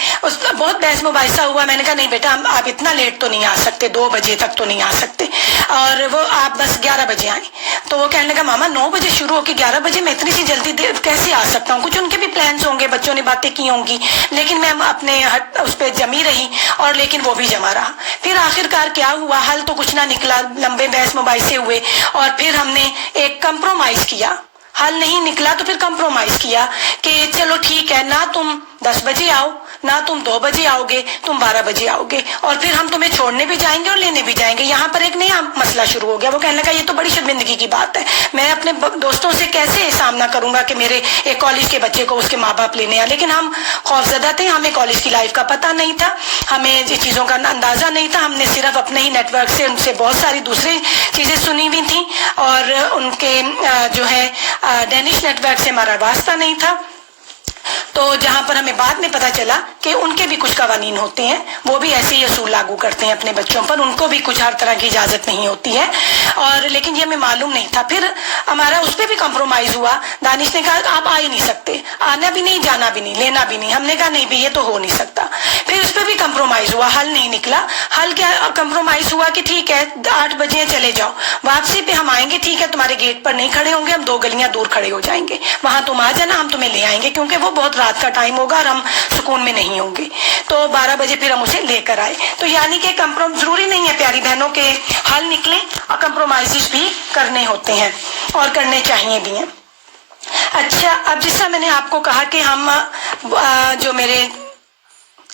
بہت بحث مباحثہ ہوا. میں نے کہا نہیں بیٹا آپ اتنا لیٹ تو نہیں آ سکتے، 2 بجے تک تو نہیں آ سکتے، اور وہ آپ بس 11 بجے آئیں. تو وہ کہنے لگا ماما 9 بجے شروع ہو کے 11 بجے میں اتنی سی جلدی کیسے آ سکتا ہوں؟ کچھ ان کے بھی پلانس ہوں گے، بچوں نے باتیں کی ہوں گی، لیکن میں اپنے اس پہ جمی رہی اور لیکن وہ بھی جما رہا. پھر آخر کار کیا ہوا، حل تو کچھ نہ نکلا، لمبے بحث مباحثے ہوئے اور پھر ہم نے ایک کمپرومائز کیا. حل نہیں نکلا تو پھر کمپرومائز کیا کہ چلو ٹھیک ہے، نہ تم 10 بجے آؤ، نہ تم 2 بجے آؤ گے، تم 12 بجے آؤ گے، اور پھر ہم تمہیں چھوڑنے بھی جائیں گے اور لینے بھی جائیں گے. یہاں پر ایک نیا مسئلہ شروع ہو گیا. وہ کہنے لگا یہ تو بڑی شرمندگی کی بات ہے، میں اپنے دوستوں سے کیسے سامنا کروں گا کہ میرے ایک کالج کے بچے کو اس کے ماں باپ لینے آئے. لیکن ہم خوفزدہ تھے، ہمیں کالج کی لائف کا پتہ نہیں تھا، ہمیں یہ چیزوں کا اندازہ نہیں تھا. ہم نے صرف اپنے ہی نیٹ ورک سے ان سے بہت ساری دوسری چیزیں سنی ہوئی تھیں اور ان کے جو ہے ڈینش نیٹ ورک سے ہمارا واسطہ نہیں تھا. تو جہاں پر ہمیں بعد میں پتا چلا کہ ان کے بھی کچھ قوانین ہوتے ہیں، وہ بھی ایسے ہی اصول لاگو کرتے ہیں اپنے بچوں پر، ان کو بھی کچھ ہر طرح کی اجازت نہیں ہوتی ہے، اور لیکن یہ ہمیں معلوم نہیں تھا. پھر ہمارا اس پہ بھی کمپرومائز ہوا. دانش نے کہا آپ آ ہی نہیں سکتے، آنا بھی نہیں، جانا بھی نہیں، لینا بھی نہیں. ہم نے کہا نہیں بھی یہ تو ہو نہیں سکتا. پھر اس پہ بھی کمپرومائز ہوا، حل نہیں نکلا. حل کیا کمپرومائز ہوا کہ ٹھیک ہے 8 بجے چلے جاؤ، واپسی پہ ہم آئیں گے، ٹھیک ہے تمہارے گیٹ پر نہیں کھڑے ہوں گے، ہم 2 گلیاں دور کھڑے ہو جائیں گے، وہاں تم آ جانا، ہم تمہیں لے آئیں گے، کیونکہ وہ بہت رات کا ٹائم ہوگا اور ہم سکون میں نہیں ہوں گے. تو 12 بجے پھر ہم اسے لے کر آئے. تو یعنی کہ ضروری نہیں ہے پیاری بہنوں کے حل نکلیں، اور کمپرومائز بھی کرنے ہوتے ہیں اور کرنے چاہیے بھی ہیں. اچھا اب جس طرح میں نے آپ کو کہا کہ ہم جو میرے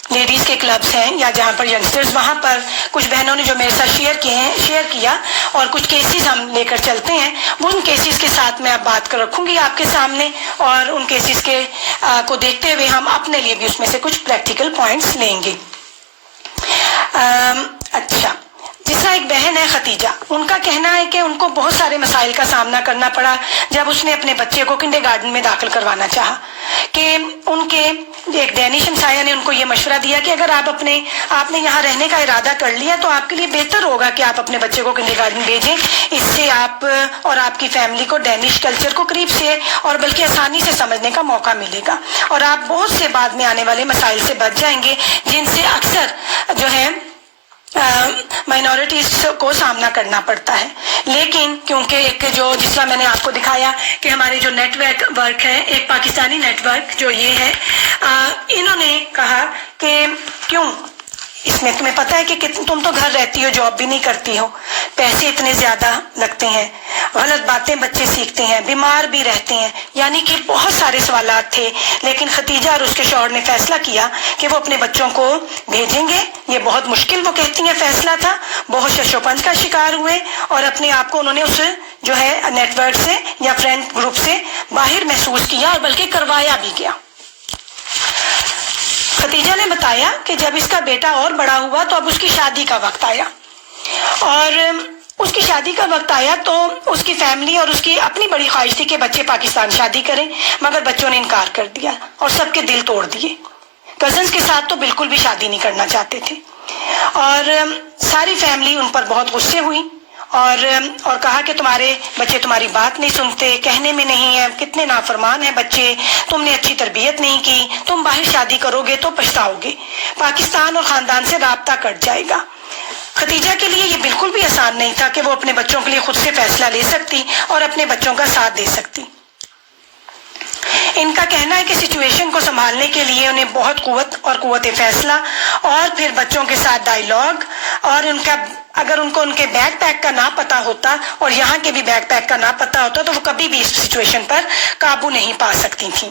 لیڈیز کے کلبز ہیں یا جہاں پر ینگسٹرز، وہاں پر کچھ بہنوں نے جو میرے ساتھ شیئر کیا اور کچھ کیسز ہم لے کر چلتے ہیں، وہ ان کیسز کے ساتھ میں اب بات کر رکھوں گی آپ کے سامنے، اور ان کیسز کے کو دیکھتے ہوئے ہم اپنے لیے بھی اس میں سے کچھ پریکٹیکل پوائنٹس لیں گے. اچھا جس طرح ایک بہن ہے ختیجہ، ان کا کہنا ہے کہ ان کو بہت سارے مسائل کا سامنا کرنا پڑا جب اس نے اپنے بچے کو کنڈر گارڈن میں داخل کروانا چاہا. کہ ان کے ایک دینش ہمسایہ نے ان کو یہ مشورہ دیا کہ اگر آپ نے یہاں رہنے کا ارادہ کر لیا تو آپ کے لیے بہتر ہوگا کہ آپ اپنے بچے کو کنڈر گارڈن بھیجیں. اس سے آپ اور آپ کی فیملی کو ڈینش کلچر کو قریب سے اور بلکہ آسانی سے سمجھنے کا موقع ملے گا، اور آپ بہت سے بعد میں آنے والے مسائل سے بچ جائیں گے جن سے اکثر جو ہے مائنورٹیز کو سامنا کرنا پڑتا ہے. لیکن کیونکہ ایک جو جس طرح میں نے آپ کو دکھایا کہ ہمارے جو نیٹ ورک ہے، ایک پاکستانی نیٹ ورک جو یہ ہے، انہوں نے کہا کہ کیوں اس میں تمہیں پتہ ہے کہ تم تو گھر رہتی ہو، جاب بھی نہیں کرتی ہو، پیسے اتنے زیادہ لگتے ہیں، غلط باتیں بچے سیکھتے ہیں، بیمار بھی رہتے ہیں، یعنی کہ بہت سارے سوالات تھے. لیکن ختیجہ اور اس کے شوہر نے فیصلہ کیا کہ وہ اپنے بچوں کو بھیجیں گے. یہ بہت مشکل وہ کہتی ہیں فیصلہ تھا، بہت شش و پنج کا شکار ہوئے اور اپنے آپ کو انہوں نے اس جو ہے نیٹ ورک سے یا فرینڈ گروپ سے باہر محسوس کیا اور بلکہ کروایا بھی گیا. ختیجہ نے بتایا کہ جب اس کا بیٹا اور بڑا ہوا تو اب اس کی شادی کا وقت آیا، اور اس کی شادی کا وقت آیا تو اس کی فیملی اور اس کی اپنی بڑی خواہش تھی کہ بچے پاکستان شادی کریں، مگر بچوں نے انکار کر دیا اور سب کے دل توڑ دیے. کزنز کے ساتھ تو بالکل بھی شادی نہیں کرنا چاہتے تھے، اور ساری فیملی ان پر بہت غصے ہوئی اور کہا کہ تمہارے بچے تمہاری بات نہیں سنتے، کہنے میں نہیں ہے، کتنے نافرمان ہیں بچے، تم نے اچھی تربیت نہیں کی، تم باہر شادی کرو گے تو پچھتاؤ گے، پاکستان اور خاندان سے رابطہ کٹ جائے گا. ختیجہ کے لیے یہ بالکل بھی آسان نہیں تھا کہ وہ اپنے بچوں کے لیے خود سے فیصلہ لے سکتی اور اپنے بچوں کا ساتھ دے سکتی. ان کا کہنا ہے کہ سچویشن کو سنبھالنے کے لیے انہیں بہت قوت فیصلہ اور پھر بچوں کے ساتھ ڈائیلاگ، اور اگر ان کو ان کے بیک پیک کا نہ پتا ہوتا اور یہاں کے بھی بیک پیک کا نہ پتا ہوتا تو وہ کبھی بھی اس سچویشن پر قابو نہیں پا سکتی تھیں.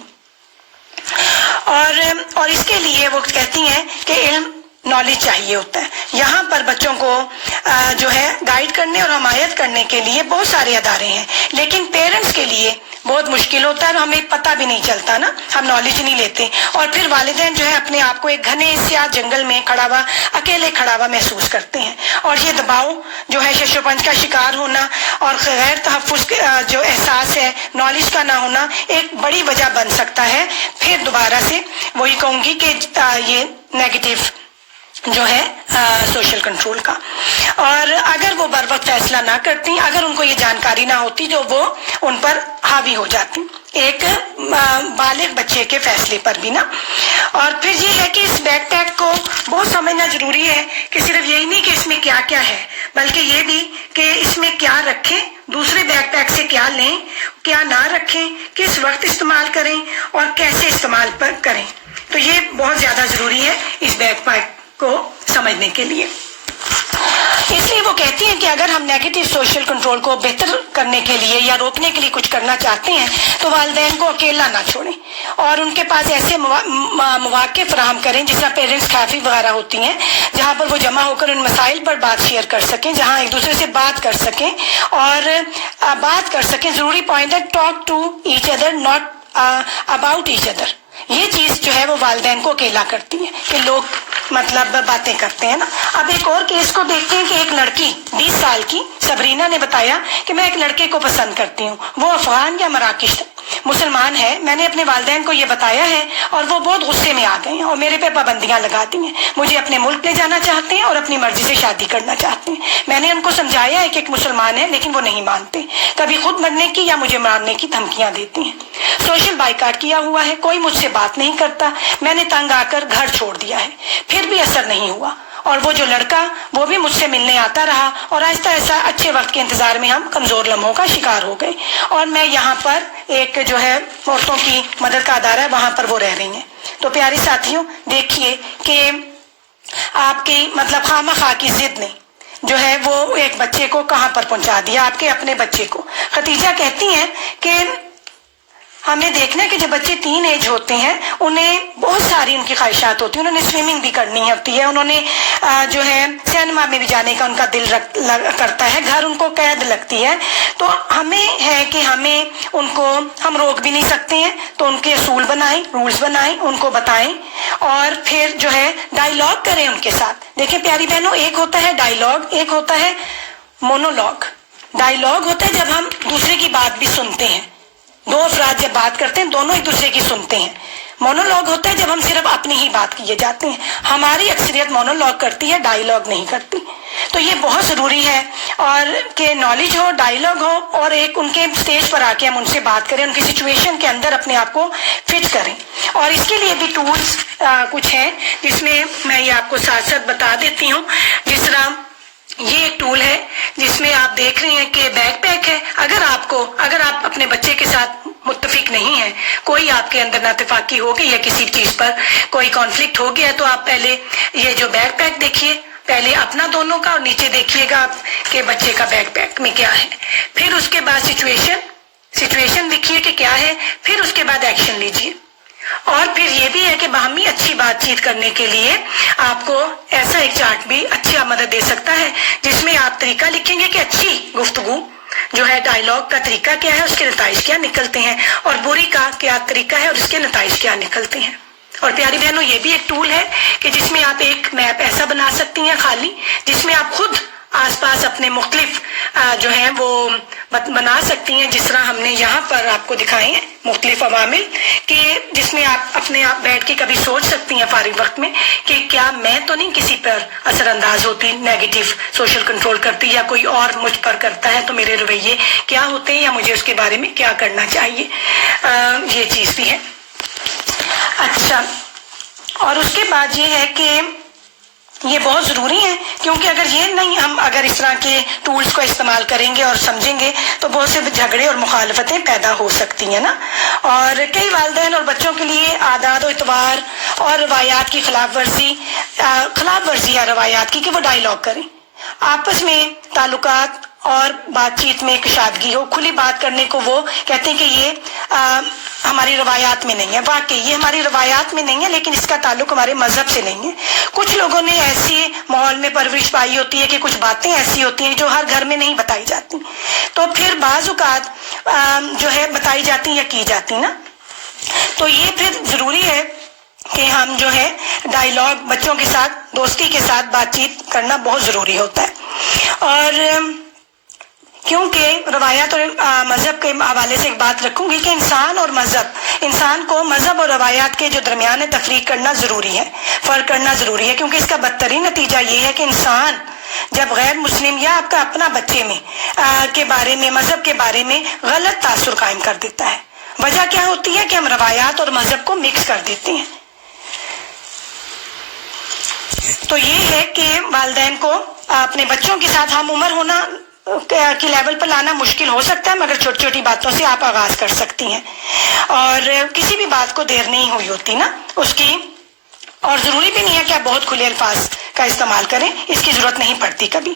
اور اس کے لیے وہ کہتی ہیں کہ علم نالج چاہیے ہوتا ہے. یہاں پر بچوں کو جو ہے گائیڈ کرنے اور حمایت کرنے کے لیے بہت سارے ادارے ہیں، لیکن پیرنٹس کے لیے بہت مشکل ہوتا ہے اور ہمیں پتہ بھی نہیں چلتا نا، ہم نالج نہیں لیتے، اور پھر والدین جو ہے اپنے آپ کو ایک گھنے سیاہ جنگل میں اکیلے کھڑا ہوا محسوس کرتے ہیں. اور یہ دباؤ جو ہے شش و پنج کا شکار ہونا اور غیر تحفظ جو احساس ہے، نالج کا نہ ہونا، ایک بڑی وجہ بن سکتا ہے. پھر دوبارہ سے وہی کہوں گی کہ یہ نیگیٹو جو ہے سوشل کنٹرول کا. اور اگر وہ بر وقت فیصلہ نہ کرتی، اگر ان کو یہ جانکاری نہ ہوتی جو وہ ان پر حاوی ہو جاتی، ایک بالغ بچے کے فیصلے پر بھی نا. اور پھر یہ ہے کہ اس بیک پیک کو بہت سمجھنا ضروری ہے کہ صرف یہی نہیں کہ اس میں کیا کیا ہے، بلکہ یہ بھی کہ اس میں کیا رکھیں، دوسرے بیک پیک سے کیا لیں، کیا نہ رکھیں، کس وقت استعمال کریں اور کیسے استعمال کریں. تو یہ بہت زیادہ ضروری ہے اس بیک پیک کو سمجھنے کے لیے. اس لیے وہ کہتی ہیں کہ اگر ہم نیگیٹو سوشل کنٹرول کو بہتر کرنے کے لیے یا روکنے کے لیے کچھ کرنا چاہتے ہیں تو والدین کو اکیلا نہ چھوڑیں اور ان کے پاس ایسے مواقع فراہم کریں جس طرح پیرنٹس کافی وغیرہ ہوتی ہیں، جہاں پر وہ جمع ہو کر ان مسائل پر بات شیئر کر سکیں، جہاں ایک دوسرے سے بات کر سکیں اور بات کر سکیں. ضروری پوائنٹ ہے talk to each other not about each other. یہ چیز جو ہے وہ والدین کو اکیلا کرتی ہے کہ لوگ مطلب باتیں کرتے ہیں نا. اب ایک اور کیس کو دیکھتے ہیں کہ ایک لڑکی 20 سال کی سبرینا نے بتایا کہ میں ایک لڑکے کو پسند کرتی ہوں، وہ افغان یا مراکش مسلمان ہے، میں نے اپنے والدین کو یہ بتایا ہے اور وہ بہت غصے میں آ گئے ہیں اور میرے پہ پابندیاں لگاتی ہیں، مجھے اپنے ملک لے جانا چاہتے ہیں اور اپنی مرضی سے شادی کرنا چاہتے ہیں. میں نے ان کو سمجھایا ہے کہ ایک مسلمان ہے لیکن وہ نہیں مانتے، کبھی خود مرنے کی یا مجھے مارنے کی دھمکیاں دیتی ہیں. سوشل بائیکاٹ کیا ہوا ہے، کوئی مجھ سے بات نہیں کرتا، میں نے تنگ آ کر گھر چھوڑ دیا ہے، پھر بھی اثر نہیں ہوا. اور وہ جو لڑکا وہ بھی مجھ سے ملنے آتا رہا اور آہستہ آہستہ اچھے وقت کے انتظار میں ہم کمزور لمحوں کا شکار ہو گئے اور میں یہاں پر ایک جو ہے عورتوں کی مدد کا ادارہ ہے وہاں پر وہ رہ رہی ہیں. تو پیارے ساتھیوں دیکھیے کہ آپ کی مطلب خواہ مخواہ کی ضد نے جو ہے وہ ایک بچے کو کہاں پر پہنچا دیا، آپ کے اپنے بچے کو. ختیجہ کہتی ہیں کہ ہمیں دیکھنا ہے کہ جب بچے ٹین ایج ہوتے ہیں انہیں بہت ساری ان کی خواہشات ہوتی ہیں، انہوں نے سوئمنگ بھی کرنی ہوتی ہے، انہوں نے جو ہے سینما میں بھی جانے کا ان کا دل کرتا ہے، گھر ان کو قید لگتی ہے. تو ہمیں ہے کہ ہمیں ان کو ہم روک بھی نہیں سکتے ہیں، تو ان کے اصول بنائیں، رولز بنائیں، ان کو بتائیں اور پھر جو ہے ڈائیلاگ کریں ان کے ساتھ. دیکھیں پیاری بہنوں، ایک ہوتا ہے ڈائیلاگ، ایک ہوتا ہے مونولوگ. ڈائیلاگ ہوتا ہے جب ہم دوسرے کی بات بھی سنتے ہیں، دو افراد جب بات کرتے ہیں دونوں ایک دوسرے کی سنتے ہیں. مونولوگ ہوتا ہے جب ہم صرف اپنی ہی بات کیے جاتے ہیں. ہماری اکثریت مونولوگ کرتی ہے، ڈائیلاگ نہیں کرتی. تو یہ بہت ضروری ہے اور کہ نالج ہو، ڈائیلاگ ہو اور ایک ان کے سٹیج پر آ کے ہم ان سے بات کریں، ان کی سچویشن کے اندر اپنے آپ کو فٹ کریں. اور اس کے لیے بھی ٹولز کچھ ہیں جس میں میں یہ آپ کو ساتھ ساتھ بتا دیتی ہوں. جس طرح یہ ایک ٹول ہے جس میں آپ دیکھ رہے ہیں کہ بیک پیک ہے. اگر آپ اپنے بچے کے ساتھ متفق نہیں ہیں, کوئی آپ کے اندر ناتفاقی ہو گئی یا کسی چیز پر کوئی کانفلکٹ ہو گیا, تو آپ پہلے یہ جو بیک پیک دیکھیے, پہلے اپنا دونوں کا اور نیچے دیکھیے گا آپ کہ بچے کا بیک پیک میں کیا ہے. پھر اس کے بعد سچویشن دیکھیے کہ کیا ہے, پھر اس کے بعد ایکشن لیجیے. اور پھر یہ بھی ہے کہ باہمی اچھی بات چیت کرنے کے لیے آپ کو ایسا ایک چارٹ بھی اچھا مدد دے سکتا ہے جس میں آپ طریقہ لکھیں گے کہ اچھی گفتگو جو ہے, ڈائلاگ کا طریقہ کیا ہے, اس کے نتائج کیا نکلتے ہیں, اور بری کا کیا طریقہ ہے اور اس کے نتائج کیا نکلتے ہیں. اور پیاری بہنوں, یہ بھی ایک ٹول ہے کہ جس میں آپ ایک میپ ایسا بنا سکتی ہیں خالی, جس میں آپ خود آس پاس اپنے مختلف جو ہیں وہ بنا سکتی ہیں, جس طرح ہم نے یہاں پر آپ کو دکھائے ہیں مختلف عوامل, کہ جس میں آپ اپنے آپ بیٹھ کے کبھی سوچ سکتی ہیں فارغ وقت میں کہ کیا میں تو نہیں کسی پر اثر انداز ہوتی, نیگیٹو سوشل کنٹرول کرتی, یا کوئی اور مجھ پر کرتا ہے تو میرے رویے کیا ہوتے ہیں, یا مجھے اس کے بارے میں کیا کرنا چاہیے. یہ چیز بھی ہے. اچھا, اور اس کے بعد یہ ہے کہ یہ بہت ضروری ہے, کیونکہ اگر یہ نہیں, ہم اگر اس طرح کے ٹولز کو استعمال کریں گے اور سمجھیں گے تو بہت سے جھگڑے اور مخالفتیں پیدا ہو سکتی ہیں نا. اور کئی والدین اور بچوں کے لیے عادات و اعتبار اور روایات کی خلاف ورزی ہے روایات کی, کہ وہ ڈائلاگ کریں, آپس میں تعلقات اور بات چیت میں کشادگی ہو. کھلی بات کرنے کو وہ کہتے ہیں کہ یہ ہماری روایات میں نہیں ہے. واقعی یہ ہماری روایات میں نہیں ہے, لیکن اس کا تعلق ہمارے مذہب سے نہیں ہے. کچھ لوگوں نے ایسی ماحول میں پرورش پائی ہوتی ہے کہ کچھ باتیں ایسی ہوتی ہیں جو ہر گھر میں نہیں بتائی جاتی, تو پھر بعض اوقات جو ہے بتائی جاتی یا کی جاتی نا. تو یہ پھر ضروری ہے کہ ہم جو ہے ڈائلاگ بچوں کے ساتھ, دوستی کے ساتھ بات چیت کرنا بہت ضروری ہوتا ہے. اور کیونکہ روایات اور مذہب کے حوالے سے ایک بات رکھوں گی کہ انسان کو مذہب اور روایات کے جو درمیان ہے تفریق کرنا ضروری ہے, فرق کرنا ضروری ہے, کیونکہ اس کا بدترین نتیجہ یہ ہے کہ انسان جب غیر مسلم یا آپ کا اپنا بچے میں کے بارے میں, مذہب کے بارے میں غلط تاثر قائم کر دیتا ہے. وجہ کیا ہوتی ہے کہ ہم روایات اور مذہب کو مکس کر دیتے ہیں. تو یہ ہے کہ والدین کو اپنے بچوں کے ساتھ ہم عمر ہونا کے لیول پر لانا مشکل ہو سکتا ہے, مگر چھوٹی چھوٹی باتوں سے آپ آغاز کر سکتی ہیں. اور کسی بھی بات کو دیر نہیں ہوئی ہوتی نا اس کی, اور ضروری بھی نہیں ہے کہ آپ بہت کھلے الفاظ کا استعمال کریں, اس کی ضرورت نہیں پڑتی کبھی.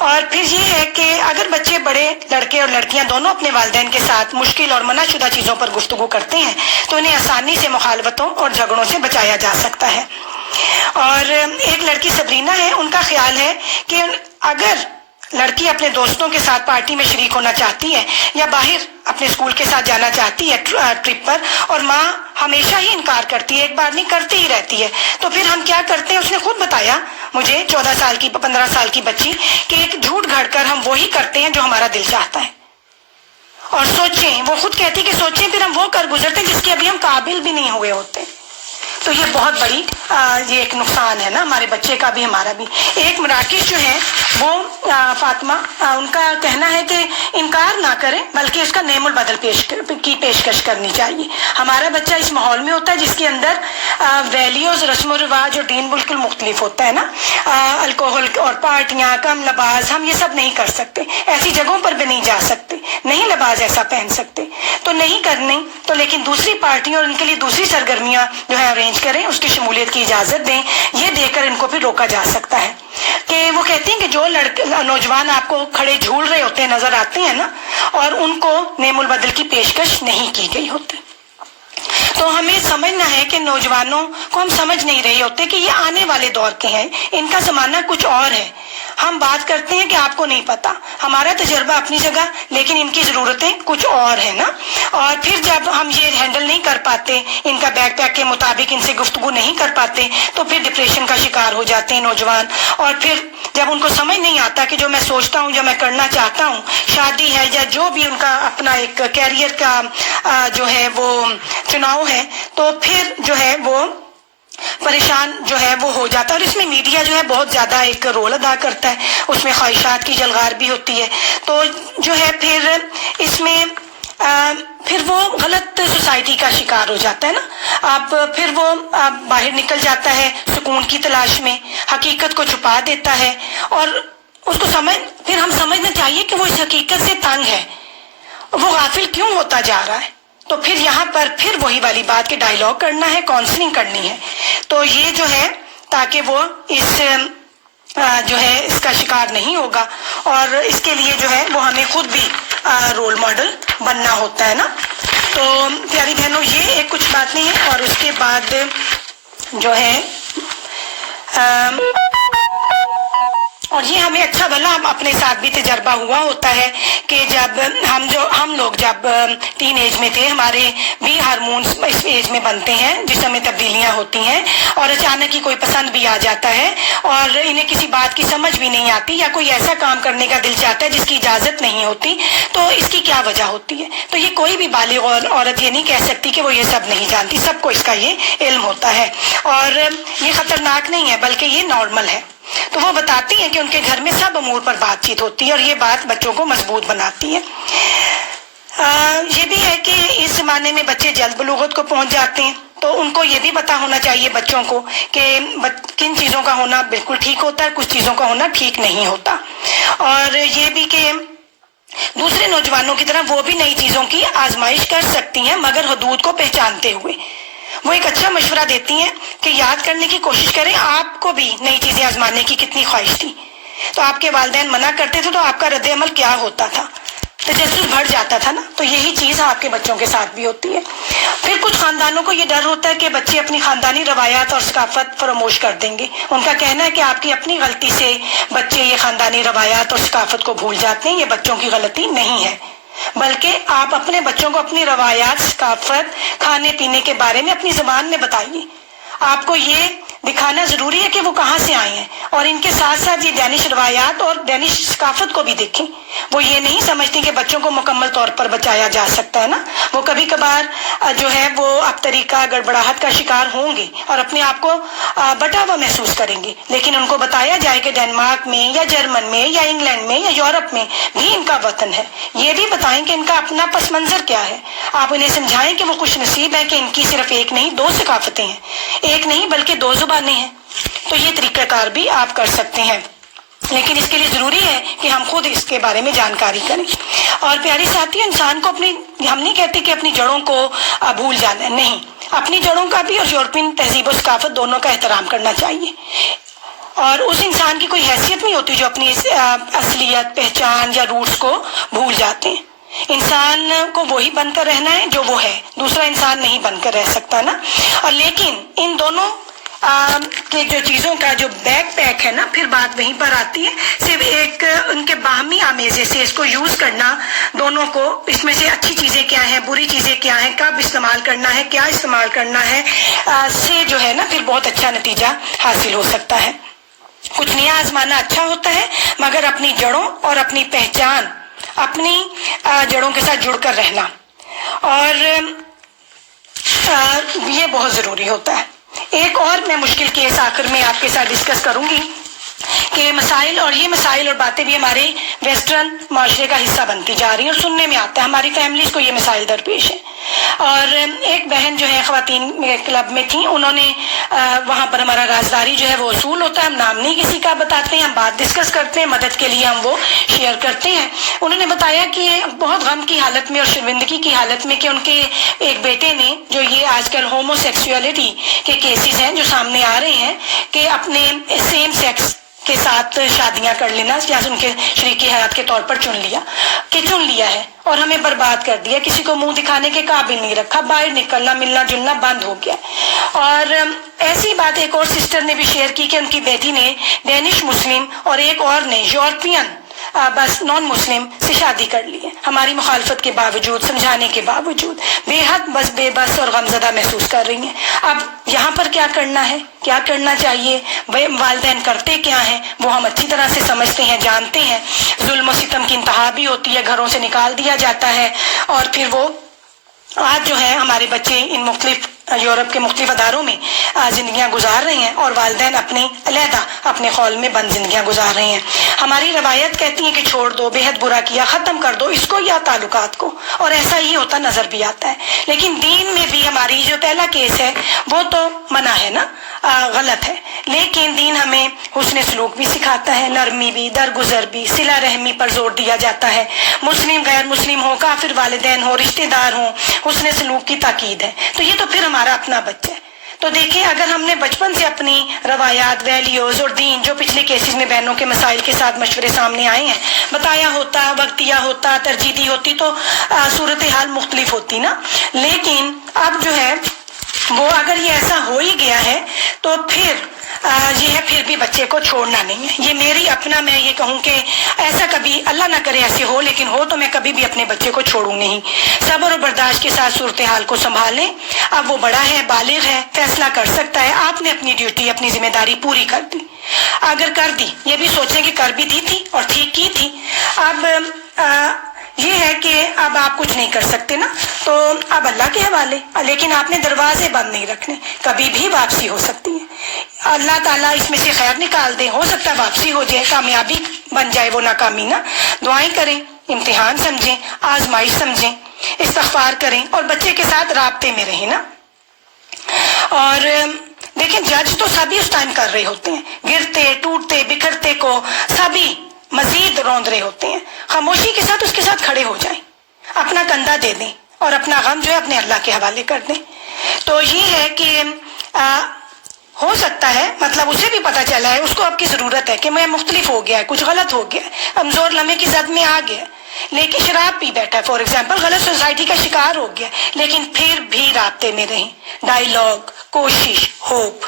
اور پھر یہ ہے کہ اگر بچے, بڑے لڑکے اور لڑکیاں دونوں اپنے والدین کے ساتھ مشکل اور منع شدہ چیزوں پر گفتگو کرتے ہیں تو انہیں آسانی سے مخالفتوں اور جھگڑوں سے بچایا جا سکتا ہے. اور ایک لڑکی سبرینا ہے, ان کا خیال ہے کہ اگر لڑکی اپنے دوستوں کے ساتھ پارٹی میں شریک ہونا چاہتی ہے یا باہر اپنے اسکول کے ساتھ جانا چاہتی ہے ٹرپ پر, اور ماں ہمیشہ ہی انکار کرتی ہے, ایک بار نہیں کرتی ہی رہتی ہے, تو پھر ہم کیا کرتے ہیں, اس نے خود بتایا مجھے 14 سال کی 15 سال کی بچی, کہ ایک جھوٹ گھڑ کر ہم وہی کرتے ہیں جو ہمارا دل چاہتا ہے. اور سوچیں, وہ خود کہتی کہ سوچیں, پھر ہم وہ کر گزرتے ہیں جس کے ابھی ہم قابل بھی نہیں ہوئے ہوتے. تو یہ بہت بڑی یہ ایک نقصان ہے نا, ہمارے بچے کا بھی ہمارا بھی. ایک مراکش جو ہے وہ فاطمہ, ان کا کہنا ہے کہ انکار نہ کریں بلکہ اس کا نعم البدل کی پیشکش کرنی چاہیے. ہمارا بچہ اس ماحول میں ہوتا ہے جس کے اندر ویلیوز, رسم و رواج اور دین بالکل مختلف ہوتا ہے نا. الکوہل اور پارٹیاں, کم لباس, ہم یہ سب نہیں کر سکتے, ایسی جگہوں پر بھی نہیں جا سکتے, نہیں لباس ایسا پہن سکتے, تو نہیں کرنے تو, لیکن دوسری پارٹیوں اور ان کے لیے دوسری سرگرمیاں جو ہے ارینج کریں, اس کی شمولیت کی اجازت دیں. یہ دے کر ان کو پھر روکا جا سکتا ہے. کہ وہ کہتے ہیں کہ جو نوجوان آپ کو کھڑے جھول رہے ہوتے ہیں نظر آتے ہیں نا, اور ان کو نعم البدل کی پیشکش نہیں کی گئی ہوتی, تو ہمیں سمجھنا ہے کہ نوجوانوں کو ہم سمجھ نہیں رہے ہوتے کہ یہ آنے والے دور کے ہیں, ان کا زمانہ کچھ اور ہے. ہم بات کرتے ہیں کہ آپ کو نہیں پتا, ہمارا تجربہ اپنی جگہ, لیکن ان کی ضرورتیں کچھ اور ہیں نا. اور پھر جب ہم یہ ہینڈل نہیں کر پاتے, ان کا بیک پیک کے مطابق ان سے گفتگو نہیں کر پاتے, تو پھر ڈپریشن کا شکار ہو جاتے ہیں نوجوان. اور پھر جب ان کو سمجھ نہیں آتا کہ جو میں سوچتا ہوں, جو میں کرنا چاہتا ہوں, شادی ہے یا جو بھی ان کا اپنا ایک کیریئر کا جو ہے وہ چناؤ ہے, تو پھر جو ہے وہ پریشان جو ہے وہ ہو جاتا ہے. اور اس میں میڈیا جو ہے بہت زیادہ ایک رول ادا کرتا ہے, اس میں خواہشات کی جلغار بھی ہوتی ہے. تو جو ہے پھر اس میں پھر وہ غلط سوسائٹی کا شکار ہو جاتا ہے نا، پھر وہ باہر نکل جاتا ہے سکون کی تلاش میں، حقیقت کو چھپا دیتا ہے، اور اس کو پھر ہم سمجھنا چاہیے کہ وہ اس حقیقت سے تنگ ہے، وہ غافل کیوں ہوتا جا رہا ہے. تو پھر یہاں پر پھر وہی والی بات کہ ڈائیلاگ کرنا ہے، کاؤنسلنگ کرنی ہے. تو یہ جو ہے تاکہ وہ اس کا شکار نہیں ہوگا، اور اس کے لیے جو ہے وہ ہمیں خود بھی رول ماڈل بننا ہوتا ہے نا. تو پیاری بہنوں، یہ ایک کچھ بات نہیں ہے. اور اس کے بعد جو ہے اور یہ ہمیں اچھا بھلا اپنے ساتھ بھی تجربہ ہوا ہوتا ہے کہ جب ہم لوگ جب ٹین ایج میں تھے، ہمارے بھی ہارمونز اس ایج میں بنتے ہیں جس میں تبدیلیاں ہوتی ہیں، اور اچانک ہی کوئی پسند بھی آ جاتا ہے اور انہیں کسی بات کی سمجھ بھی نہیں آتی، یا کوئی ایسا کام کرنے کا دل چاہتا ہے جس کی اجازت نہیں ہوتی. تو اس کی کیا وجہ ہوتی ہے؟ تو یہ کوئی بھی بالغ عورت یہ نہیں کہہ سکتی کہ وہ یہ سب نہیں جانتی، سب کو اس کا یہ علم ہوتا ہے، اور یہ خطرناک نہیں ہے بلکہ یہ نارمل ہے. تو وہ بتاتی ہیں کہ ان کے گھر میں سب امور پر بات چیت ہوتی ہے، اور یہ بات بچوں کو مضبوط بناتی ہے. یہ بھی ہے کہ اس زمانے میں بچے جلد بلوغت کو پہنچ جاتے ہیں، تو ان کو یہ بھی پتا ہونا چاہیے بچوں کو کہ کن چیزوں کا ہونا بالکل ٹھیک ہوتا ہے، کچھ چیزوں کا ہونا ٹھیک نہیں ہوتا. اور یہ بھی کہ دوسرے نوجوانوں کی طرح وہ بھی نئی چیزوں کی آزمائش کر سکتی ہیں، مگر حدود کو پہچانتے ہوئے. وہ ایک اچھا مشورہ دیتی ہیں کہ یاد کرنے کی کوشش کریں آپ کو بھی نئی چیزیں آزمانے کی کتنی خواہش تھی. تو آپ کے والدین منع کرتے تھے تو آپ کا رد عمل کیا ہوتا تھا؟ تجسس بڑھ جاتا تھا نا. تو یہی چیز آپ کے بچوں کے ساتھ بھی ہوتی ہے. پھر کچھ خاندانوں کو یہ ڈر ہوتا ہے کہ بچے اپنی خاندانی روایات اور ثقافت فراموش کر دیں گے. ان کا کہنا ہے کہ آپ کی اپنی غلطی سے بچے یہ خاندانی روایات اور ثقافت کو بھول جاتے ہیں. یہ بچوں کی غلطی نہیں ہے، بلکہ آپ اپنے بچوں کو اپنی روایات، ثقافت، کھانے پینے کے بارے میں اپنی زبان میں بتائیے. آپ کو یہ دکھانا ضروری ہے کہ وہ کہاں سے آئے ہیں، اور ان کے ساتھ ساتھ یہ دینش روایات اور دینش ثقافت کو بھی دیکھیں. وہ یہ نہیں سمجھتی کہ بچوں کو مکمل طور پر بچایا جا سکتا ہے نا. وہ کبھی کبھار جو ہے وہ اب طریقہ گڑبڑاہٹ کا شکار ہوں گے اور اپنے آپ کو بٹا ہوا محسوس کریں گے، لیکن ان کو بتایا جائے کہ ڈنمارک میں یا جرمن میں یا انگلینڈ میں یا یورپ میں بھی ان کا وطن ہے. یہ بھی بتائیں کہ ان کا اپنا پس منظر کیا ہے. آپ انہیں سمجھائیں کہ وہ خوش نصیب ہے کہ ان کی صرف ایک نہیں 2 ثقافتیں ہیں، ایک نہیں بلکہ 2 زبانیں ہیں. تو یہ طریقہ کار بھی آپ کر سکتے ہیں، لیکن اس کے لیے ضروری ہے کہ ہم خود اس کے بارے میں جانکاری کریں. اور پیاری ساتھی، انسان کو ہم نہیں کہتے کہ اپنی جڑوں کو بھول جانا ہے، نہیں، اپنی جڑوں کا بھی اور یورپین تہذیب و ثقافت دونوں کا احترام کرنا چاہیے. اور اس انسان کی کوئی حیثیت نہیں ہوتی جو اپنی اصلیت، پہچان یا روٹس کو بھول جاتے ہیں. انسان کو وہی بن کر رہنا ہے جو وہ ہے، دوسرا انسان نہیں بن کر رہ سکتا نا. اور لیکن ان دونوں کے جو چیزوں کا جو بیک پیک ہے نا، پھر بات وہیں پر آتی ہے. صرف ایک ان کے باہمی آمیزے سے اس کو یوز کرنا، دونوں کو اس میں سے اچھی چیزیں کیا ہیں، بری چیزیں کیا ہیں، کب استعمال کرنا ہے، کیا استعمال کرنا ہے، سے جو ہے نا پھر بہت اچھا نتیجہ حاصل ہو سکتا ہے. کچھ نیا آزمانا اچھا ہوتا ہے، مگر اپنی جڑوں اور اپنی پہچان، اپنی جڑوں کے ساتھ جڑ کر رہنا، اور یہ بہت ضروری ہوتا ہے. ایک اور میں مشکل کیس آخر میں آپ کے ساتھ ڈسکس کروں گی کہ مسائل اور باتیں بھی ہمارے ویسٹرن معاشرے کا حصہ بنتی جا رہی ہیں، اور سننے میں آتا ہے ہماری فیملیز کو یہ مسائل درپیش ہیں. اور ایک بہن جو ہے خواتین کلب میں تھیں، انہوں نے وہاں پر ہمارا رازداری جو ہے وہ اصول ہوتا ہے، ہم نام نہیں کسی کا بتاتے ہیں، ہم بات ڈسکس کرتے ہیں، مدد کے لیے ہم وہ شیئر کرتے ہیں. انہوں نے بتایا کہ بہت غم کی حالت میں اور شرمندگی کی حالت میں کہ ان کے ایک بیٹے نے، جو یہ آج کل ہومو سیکسولیٹی کے کیسز ہیں جو سامنے آ رہے ہیں، کہ اپنے سیم سیکس کے ساتھ شادیاں کر لینا یا ان کے شریک حیات کے طور پر چن لیا ہے، اور ہمیں برباد کر دیا، کسی کو منہ دکھانے کے قابل نہیں رکھا، باہر نکلنا ملنا جلنا بند ہو گیا. اور ایسی بات ایک اور سسٹر نے بھی شیئر کی کہ ان کی بیٹی نے ڈینش مسلم اور ایک اور نے یورپین بس نان مسلم سے شادی کر لی ہے. ہماری مخالفت کے باوجود، سمجھانے کے باوجود بے حد بے بس اور غمزدہ محسوس کر رہی ہیں. اب یہاں پر کیا کرنا ہے، کیا کرنا چاہیے، والدین کرتے کیا ہیں وہ ہم اچھی طرح سے سمجھتے ہیں، جانتے ہیں. ظلم و ستم کی انتہا بھی ہوتی ہے، گھروں سے نکال دیا جاتا ہے، اور پھر وہ آج جو ہے ہمارے بچے ان مختلف یورپ کے مختلف اداروں میں زندگیاں گزار رہے ہیں اور والدین اپنے علیحدہ اپنے خول میں بند زندگیاں گزار رہے ہیں. ہماری روایت کہتی ہیں کہ چھوڑ دو، بے حد برا کیا، ختم کر دو اس کو یا تعلقات کو، اور ایسا ہی ہوتا نظر بھی آتا ہے. لیکن دین میں بھی ہماری جو پہلا کیس ہے وہ تو منع ہے نا، غلط ہے. لیکن دین ہمیں حسن سلوک بھی سکھاتا ہے، نرمی بھی، درگزر بھی، صلہ رحمی پر زور دیا جاتا ہے. مسلم غیر مسلم ہو، کافر والدین ہو، رشتہ دار ہوں، حسن سلوک کی تاکید ہے. تو یہ تو پھر ہمارا اپنا بچہ ہے. تو دیکھیں اگر ہم نے بچپن سے اپنی روایات، ویلیوز اور دین جو پچھلے کیسز میں بہنوں کے مسائل کے ساتھ مشورے سامنے آئے ہیں بتایا ہوتا، وقت دیا ہوتا، ترجیح دی ہوتی تو صورتحال مختلف ہوتی نا. لیکن اب جو ہے وہ اگر یہ ایسا ہو ہی گیا ہے تو پھر یہ ہے پھر بھی بچے کو چھوڑنا نہیں ہے. یہ میری اپنا میں یہ کہوں کہ ایسا کبھی اللہ نہ کرے ایسے ہو، لیکن ہو تو میں کبھی بھی اپنے بچے کو چھوڑوں نہیں. صبر اور برداشت کے ساتھ صورتحال کو سنبھالیں. اب وہ بڑا ہے، بالغ ہے، فیصلہ کر سکتا ہے. آپ نے اپنی ڈیوٹی، اپنی ذمہ داری پوری کر دی. اگر کر دی، یہ بھی سوچیں کہ کر بھی دی تھی اور ٹھیک کی تھی. اب یہ ہے کہ اب آپ کچھ نہیں کر سکتے نا، تو اب اللہ کے حوالے. لیکن آپ نے دروازے بند نہیں رکھنے، کبھی بھی واپسی ہو سکتی ہے. اللہ تعالیٰ اس میں سے خیر نکال دے، ہو سکتا ہے واپسی ہو جائے، کامیابی بن جائے وہ ناکامی نا. دعائیں کریں، امتحان سمجھیں، آزمائش سمجھیں، استغفار کریں اور بچے کے ساتھ رابطے میں رہیں نا. اور دیکھیں جج تو سبھی اس ٹائم کر رہے ہوتے ہیں، گرتے ٹوٹتے بکھرتے کو سبھی مزید روند رہے ہوتے ہیں. خاموشی کے ساتھ اس کے ساتھ کھڑے ہو جائیں، اپنا کندھا دے دیں اور اپنا غم جو ہے اپنے اللہ کے حوالے کر دیں. تو یہ ہے کہ ہو سکتا ہے مطلب اسے بھی پتہ چلا ہے، اس کو اب کی ضرورت ہے کہ میں مختلف ہو گیا ہے، کچھ غلط ہو گیا ہے، کمزور لمحے کی زد میں آ گیا، لیکن شراب پی بیٹھا ہے فار ایگزامپل، غلط سوسائٹی کا شکار ہو گیا، لیکن پھر بھی رابطے میں رہیں. ڈائیلاگ، کوشش، ہوپ.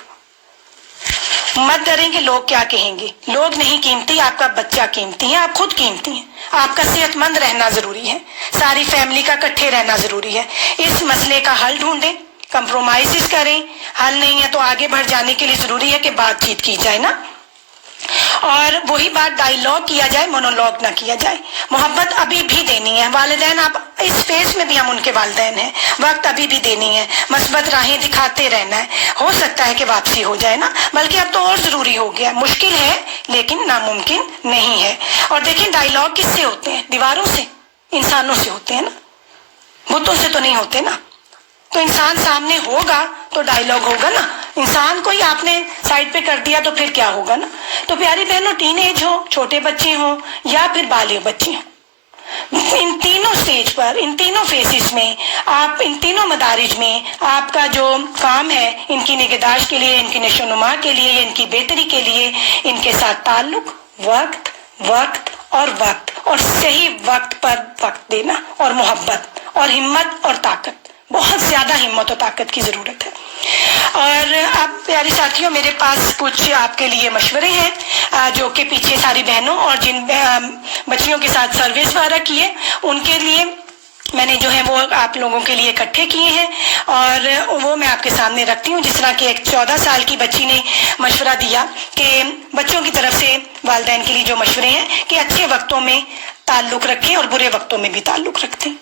مت ڈریں کہ لوگ کیا کہیں گے. لوگ نہیں قیمتی، آپ کا بچہ قیمتی ہے، آپ خود قیمتی ہیں. آپ کا صحت مند رہنا ضروری ہے، ساری فیملی کا اکٹھے رہنا ضروری ہے. اس مسئلے کا حل ڈھونڈیں، کمپرومائزز کریں. حل نہیں ہے تو آگے بڑھ جانے کے لیے ضروری ہے کہ بات چیت کی جائے نا. اور وہی بات ڈائیلاگ کیا جائے، مونولوگ نہ کیا جائے. محبت ابھی بھی دینی ہے. والدین آپ اس فیز میں بھی ہم ان کے والدین ہیں، وقت ابھی بھی دینی ہے، مثبت راہیں دکھاتے رہنا ہے. ہو سکتا ہے کہ واپسی ہو جائے نا، بلکہ اب تو اور ضروری ہو گیا. مشکل ہے لیکن ناممکن نہیں ہے. اور دیکھیں ڈائیلاگ کس سے ہوتے ہیں؟ دیواروں سے، انسانوں سے ہوتے ہیں نا، بتوں سے تو نہیں ہوتے نا. تو انسان سامنے ہوگا تو ڈائیلاگ ہوگا نا. انسان کو ہی آپ نے سائڈ پہ کر دیا تو پھر کیا ہوگا نا. تو پیاری بہنوں، ٹین ایج ہو، چھوٹے بچے ہوں یا پھر بالغ بچے ہوں، ان تینوں سٹیج پر، ان تینوں فیسز میں، آپ ان تینوں مدارج میں آپ کا جو کام ہے ان کی نگہداشت کے لیے، ان کی نشو و نما کے لیے، ان کی بہتری کے لیے، ان کے ساتھ تعلق، وقت وقت اور وقت، اور صحیح وقت پر وقت دینا، اور محبت اور ہمت اور طاقت. بہت زیادہ ہمت و طاقت کی ضرورت ہے. اور اب پیاری ساتھیوں، میرے پاس کچھ آپ کے لیے مشورے ہیں جو کہ پیچھے ساری بہنوں اور جن بچیوں کے ساتھ سروس وغیرہ کیے ان کے لیے میں نے جو ہے وہ آپ لوگوں کے لیے اکٹھے کیے ہیں، اور وہ میں آپ کے سامنے رکھتی ہوں. جس طرح کہ ایک 14 سال کی بچی نے مشورہ دیا کہ بچوں کی طرف سے والدین کے لیے جو مشورے ہیں کہ اچھے وقتوں میں تعلق رکھیں اور برے وقتوں میں بھی تعلق رکھیں.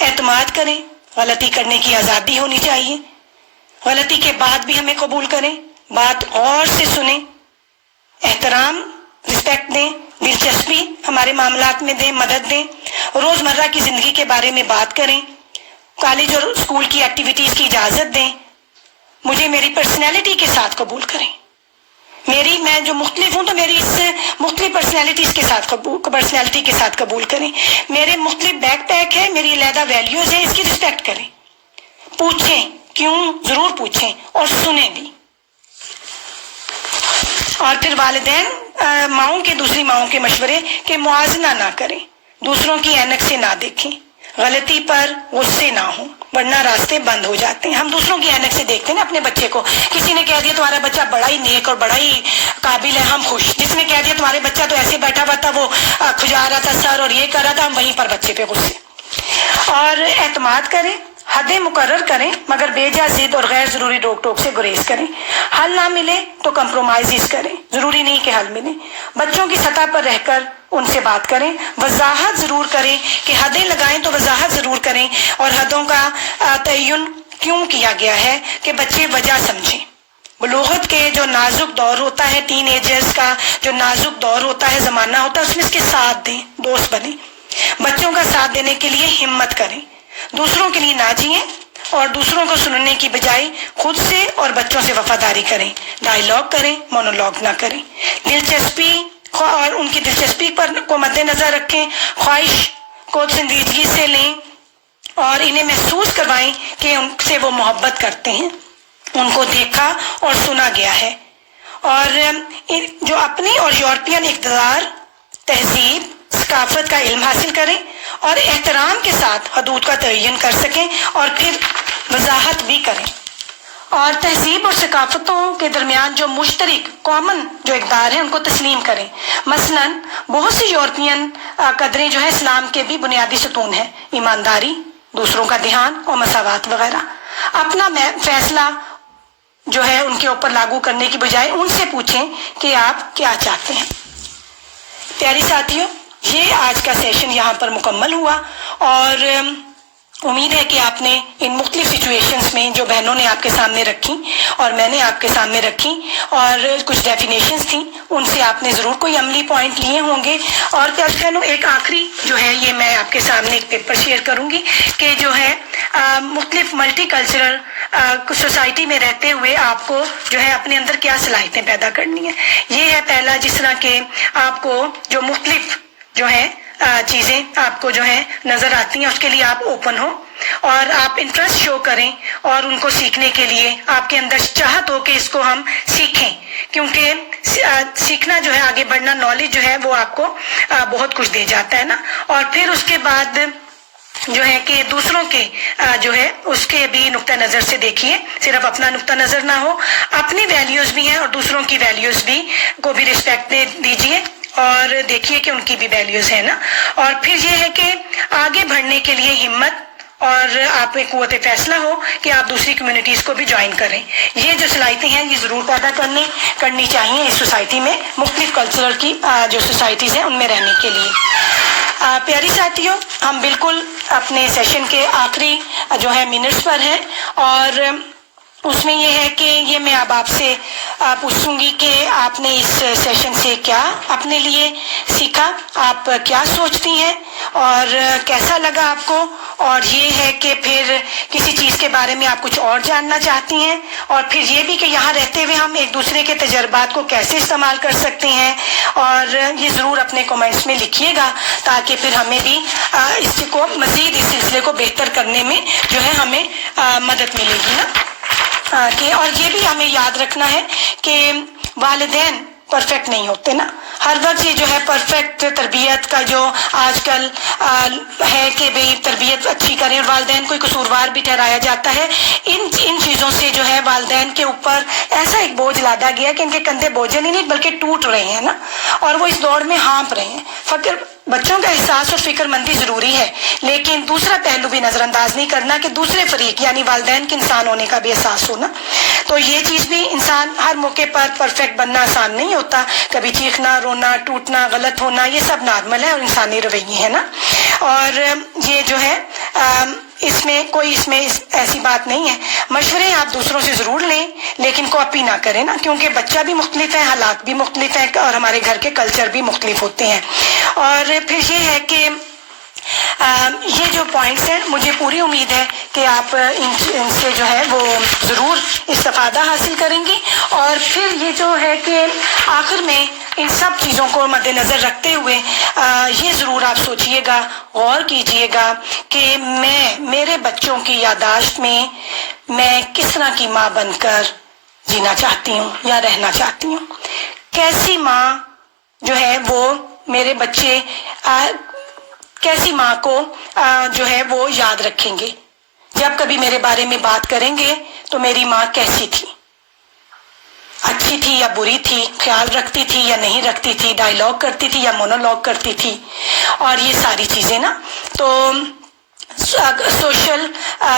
اعتماد کریں، غلطی کرنے کی آزادی ہونی چاہیے، غلطی کے بعد بھی ہمیں قبول کریں، بات غور سے سنیں، احترام، رسپیکٹ دیں، دلچسپی ہمارے معاملات میں دیں، مدد دیں، روزمرہ کی زندگی کے بارے میں بات کریں، کالج اور اسکول کی ایکٹیویٹیز کی اجازت دیں. مجھے میری پرسنالٹی کے ساتھ قبول کریں. میں جو مختلف ہوں تو میری اس مختلف پرسنالٹی کے ساتھ قبول کریں. میرے مختلف بیک پیک ہے، میری علیحدہ ویلیوز ہیں، اس کی رسپیکٹ کریں. پوچھیں، کیوں ضرور پوچھیں اور سنیں بھی. اور پھر والدین دوسری ماؤں کے مشورے کہ موازنہ نہ کریں، دوسروں کی اینک سے نہ دیکھیں، غلطی پر غصے نہ ہوں ورنہ راستے بند ہو جاتے ہیں. ہم دوسروں کی اینک سے دیکھتے ہیں نا اپنے بچے کو. کسی نے کہہ دیا تمہارا بچہ بڑا ہی نیک اور بڑا ہی قابل ہے، ہم خوش. جس نے کہہ دیا تمہارے بچہ تو ایسے بیٹھا ہوا تھا، وہ کھجا رہا تھا سر اور یہ کر رہا تھا، ہم وہیں پر بچے پہ غصے. اور اعتماد کریں، حدیں مقرر کریں، مگر بے جا ضد اور غیر ضروری روک ٹوک سے گریز کریں. حل نہ ملے تو کمپرومائزز کریں، ضروری نہیں کہ حل ملے. بچوں کی سطح پر رہ کر ان سے بات کریں، وضاحت ضرور کریں کہ حدیں لگائیں تو وضاحت ضرور کریں، اور حدوں کا تعین کیوں کیا گیا ہے کہ بچے وجہ سمجھیں. بلوغت کے جو نازک دور ہوتا ہے، ٹین ایجرز کا جو نازک دور ہوتا ہے، زمانہ ہوتا ہے، اس میں اس کے ساتھ دیں، دوست بنیں، بچوں کا ساتھ دینے کے لیے ہمت کریں، دوسروں کے لیے نہ جئیں اور دوسروں کو سننے کی بجائے خود سے اور بچوں سے وفاداری کریں، ڈائیلاگ کریں، مونولوگ نہ کریں، دلچسپی اور ان کی دلچسپی کو مد نظر رکھیں، خواہش کو سنجیدگی سے لیں اور انہیں محسوس کروائیں کہ ان سے وہ محبت کرتے ہیں، ان کو دیکھا اور سنا گیا ہے. اور جو اپنی اور یورپین اقتدار، تہذیب، ثقافت کا علم حاصل کریں اور احترام کے ساتھ حدود کا تعین کر سکیں اور پھر وضاحت بھی کریں. اور تہذیب اور ثقافتوں کے درمیان جو مشترک کامن جو اقدار ہیں ان کو تسلیم کریں. مثلا بہت سی یورپین قدریں جو ہے اسلام کے بھی بنیادی ستون ہیں، ایمانداری، دوسروں کا دھیان اور مساوات وغیرہ. اپنا فیصلہ جو ہے ان کے اوپر لاگو کرنے کی بجائے ان سے پوچھیں کہ آپ کیا چاہتے ہیں. پیاری ساتھیوں، یہ آج کا سیشن یہاں پر مکمل ہوا اور امید ہے کہ آپ نے ان مختلف سچویشنز میں جو بہنوں نے آپ کے سامنے رکھی اور میں نے آپ کے سامنے رکھی اور کچھ ڈیفینیشنز تھیں، ان سے آپ نے ضرور کوئی عملی پوائنٹ لیے ہوں گے. اور پیاری بہنوں، ایک آخری جو ہے یہ میں آپ کے سامنے ایک پیپر شیئر کروں گی کہ جو ہے مختلف ملٹی کلچرل سوسائٹی میں رہتے ہوئے آپ کو جو ہے اپنے اندر کیا صلاحیتیں پیدا کرنی ہیں. یہ ہے پہلا، جس طرح کہ آپ کو جو مختلف جو ہے چیزیں آپ کو جو ہے نظر آتی ہیں، اس کے لیے آپ اوپن ہو اور آپ انٹرسٹ شو کریں اور ان کو سیکھنے کے لیے آپ کے اندر چاہت ہو کہ اس کو ہم سیکھیں، کیونکہ سیکھنا جو ہے، آگے بڑھنا، نالج جو ہے وہ آپ کو بہت کچھ دے جاتا ہے نا. اور پھر اس کے بعد جو ہے کہ دوسروں کے جو ہے اس کے بھی نقطہ نظر سے دیکھیے، صرف اپنا نقطہ نظر نہ ہو، اپنی ویلیوز بھی ہیں اور دوسروں کی ویلیوز بھی کو بھی رسپیکٹ دیجیے اور دیکھیے کہ ان کی بھی ویلیوز ہیں نا. اور پھر یہ ہے کہ آگے بڑھنے کے لیے ہمت اور آپ میں قوت فیصلہ ہو کہ آپ دوسری کمیونٹیز کو بھی جوائن کریں. یہ جو صلاحیتیں ہیں یہ ضرور پیدا کرنی چاہیے اس سوسائٹی میں، مختلف کلچرل کی جو سوسائٹیز ہیں ان میں رہنے کے لیے. پیاری ساتھیوں، ہم بالکل اپنے سیشن کے آخری جو ہے منٹس پر ہیں اور اس میں یہ ہے کہ یہ میں اب آپ سے پوچھوں گی کہ آپ نے اس سیشن سے کیا اپنے لیے سیکھا، آپ کیا سوچتی ہیں اور کیسا لگا آپ کو. اور یہ ہے کہ پھر کسی چیز کے بارے میں آپ کچھ اور جاننا چاہتی ہیں، اور پھر یہ بھی کہ یہاں رہتے ہوئے ہم ایک دوسرے کے تجربات کو کیسے استعمال کر سکتے ہیں. اور یہ ضرور اپنے کومنٹس میں لکھیے گا تاکہ پھر ہمیں بھی اس کو مزید اس سلسلے کو بہتر کرنے میں جو ہے ہمیں مدد ملے گی نا. اور یہ بھی ہمیں یاد رکھنا ہے کہ والدین پرفیکٹ نہیں ہوتے نا. ہر وقت یہ جو ہے پرفیکٹ تربیت کا جو آج کل ہے کہ بھئی تربیت اچھی کریں، والدین کو قصوروار بھی ٹھہرایا جاتا ہے. ان چیزوں سے جو ہے والدین کے اوپر ایسا ایک بوجھ لادا گیا کہ ان کے کندھے بوجھل ہی نہیں بلکہ ٹوٹ رہے ہیں نا، اور وہ اس دوڑ میں ہانپ رہے ہیں. بچوں کا احساس اور فکر مندی ضروری ہے، لیکن دوسرا پہلو بھی نظر انداز نہیں کرنا کہ دوسرے فریق یعنی والدین کے انسان ہونے کا بھی احساس ہونا. تو یہ چیز بھی، انسان ہر موقع پر پرفیکٹ بننا آسان نہیں ہوتا، کبھی چیخنا، رونا، ٹوٹنا، غلط ہونا، یہ سب نارمل ہے اور انسانی رویے ہے نا. اور یہ جو ہے اس میں ایسی بات نہیں ہے. مشورے آپ دوسروں سے ضرور لیں لیکن کاپی نہ کریں نا، کیونکہ بچہ بھی مختلف ہے، حالات بھی مختلف ہیں اور ہمارے گھر کے کلچر بھی مختلف ہوتے ہیں. اور پھر یہ ہے کہ یہ جو پوائنٹس ہیں مجھے پوری امید ہے کہ آپ ان سے جو ہے وہ ضرور استفادہ حاصل کریں گی. اور پھر یہ جو ہے کہ آخر میں ان سب چیزوں کو مد نظر رکھتے ہوئے یہ ضرور آپ سوچئے گا، غور کیجئے گا کہ میرے بچوں کی یادداشت میں کس طرح کی ماں بن کر جینا چاہتی ہوں یا رہنا چاہتی ہوں. کیسی ماں جو ہے وہ میرے بچے کیسی ماں کو جو ہے وہ یاد رکھیں گے. جب کبھی میرے بارے میں بات کریں گے تو میری ماں کیسی تھی، اچھی تھی یا بری تھی، خیال رکھتی تھی یا نہیں رکھتی تھی، ڈائیلاگ کرتی تھی یا مونولوگ کرتی تھی، اور یہ ساری چیزیں نا. تو سوشل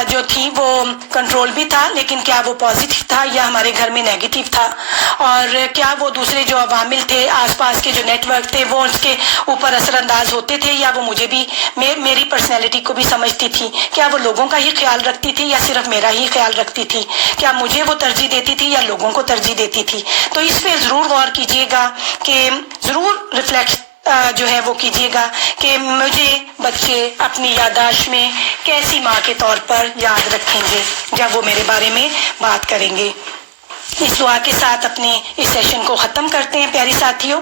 جو تھی وہ کنٹرول بھی تھا، لیکن کیا وہ پازیٹیو تھا یا ہمارے گھر میں نیگیٹو تھا، اور کیا وہ دوسرے جو عوامل تھے آس پاس کے جو نیٹ ورک تھے وہ اس کے اوپر اثر انداز ہوتے تھے، یا وہ مجھے بھی میری پرسنالٹی کو بھی سمجھتی تھی، کیا وہ لوگوں کا ہی خیال رکھتی تھی یا صرف میرا ہی خیال رکھتی تھی، کیا مجھے وہ ترجیح دیتی تھی یا لوگوں کو ترجیح دیتی تھی۔ تو اس پہ ضرور غور کیجیے گا، کہ ضرور ریفلیکٹ جو ہے وہ کیجیے گا کہ مجھے بچے اپنی یادداشت میں کیسی ماں کے طور پر یاد رکھیں گے جب وہ میرے بارے میں بات کریں گے۔ اس دعا کے ساتھ اپنے اس سیشن کو ختم کرتے ہیں پیاری ساتھیوں۔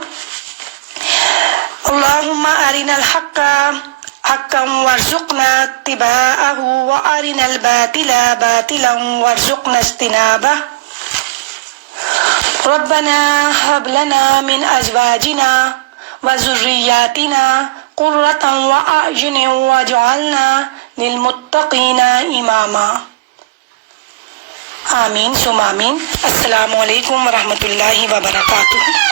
اللہم ارنا الحق حقا وارزقنا اتباعہ وارنا الباطل باطلا وارزقنا اجتنابہ۔ ربنا هب لنا من ازواجنا وذریاتنا قرۃ واعین واجعلنا للمتقین اماما۔ آمین ثم آمین۔ السلام علیکم ورحمۃ اللہ وبرکاتہ۔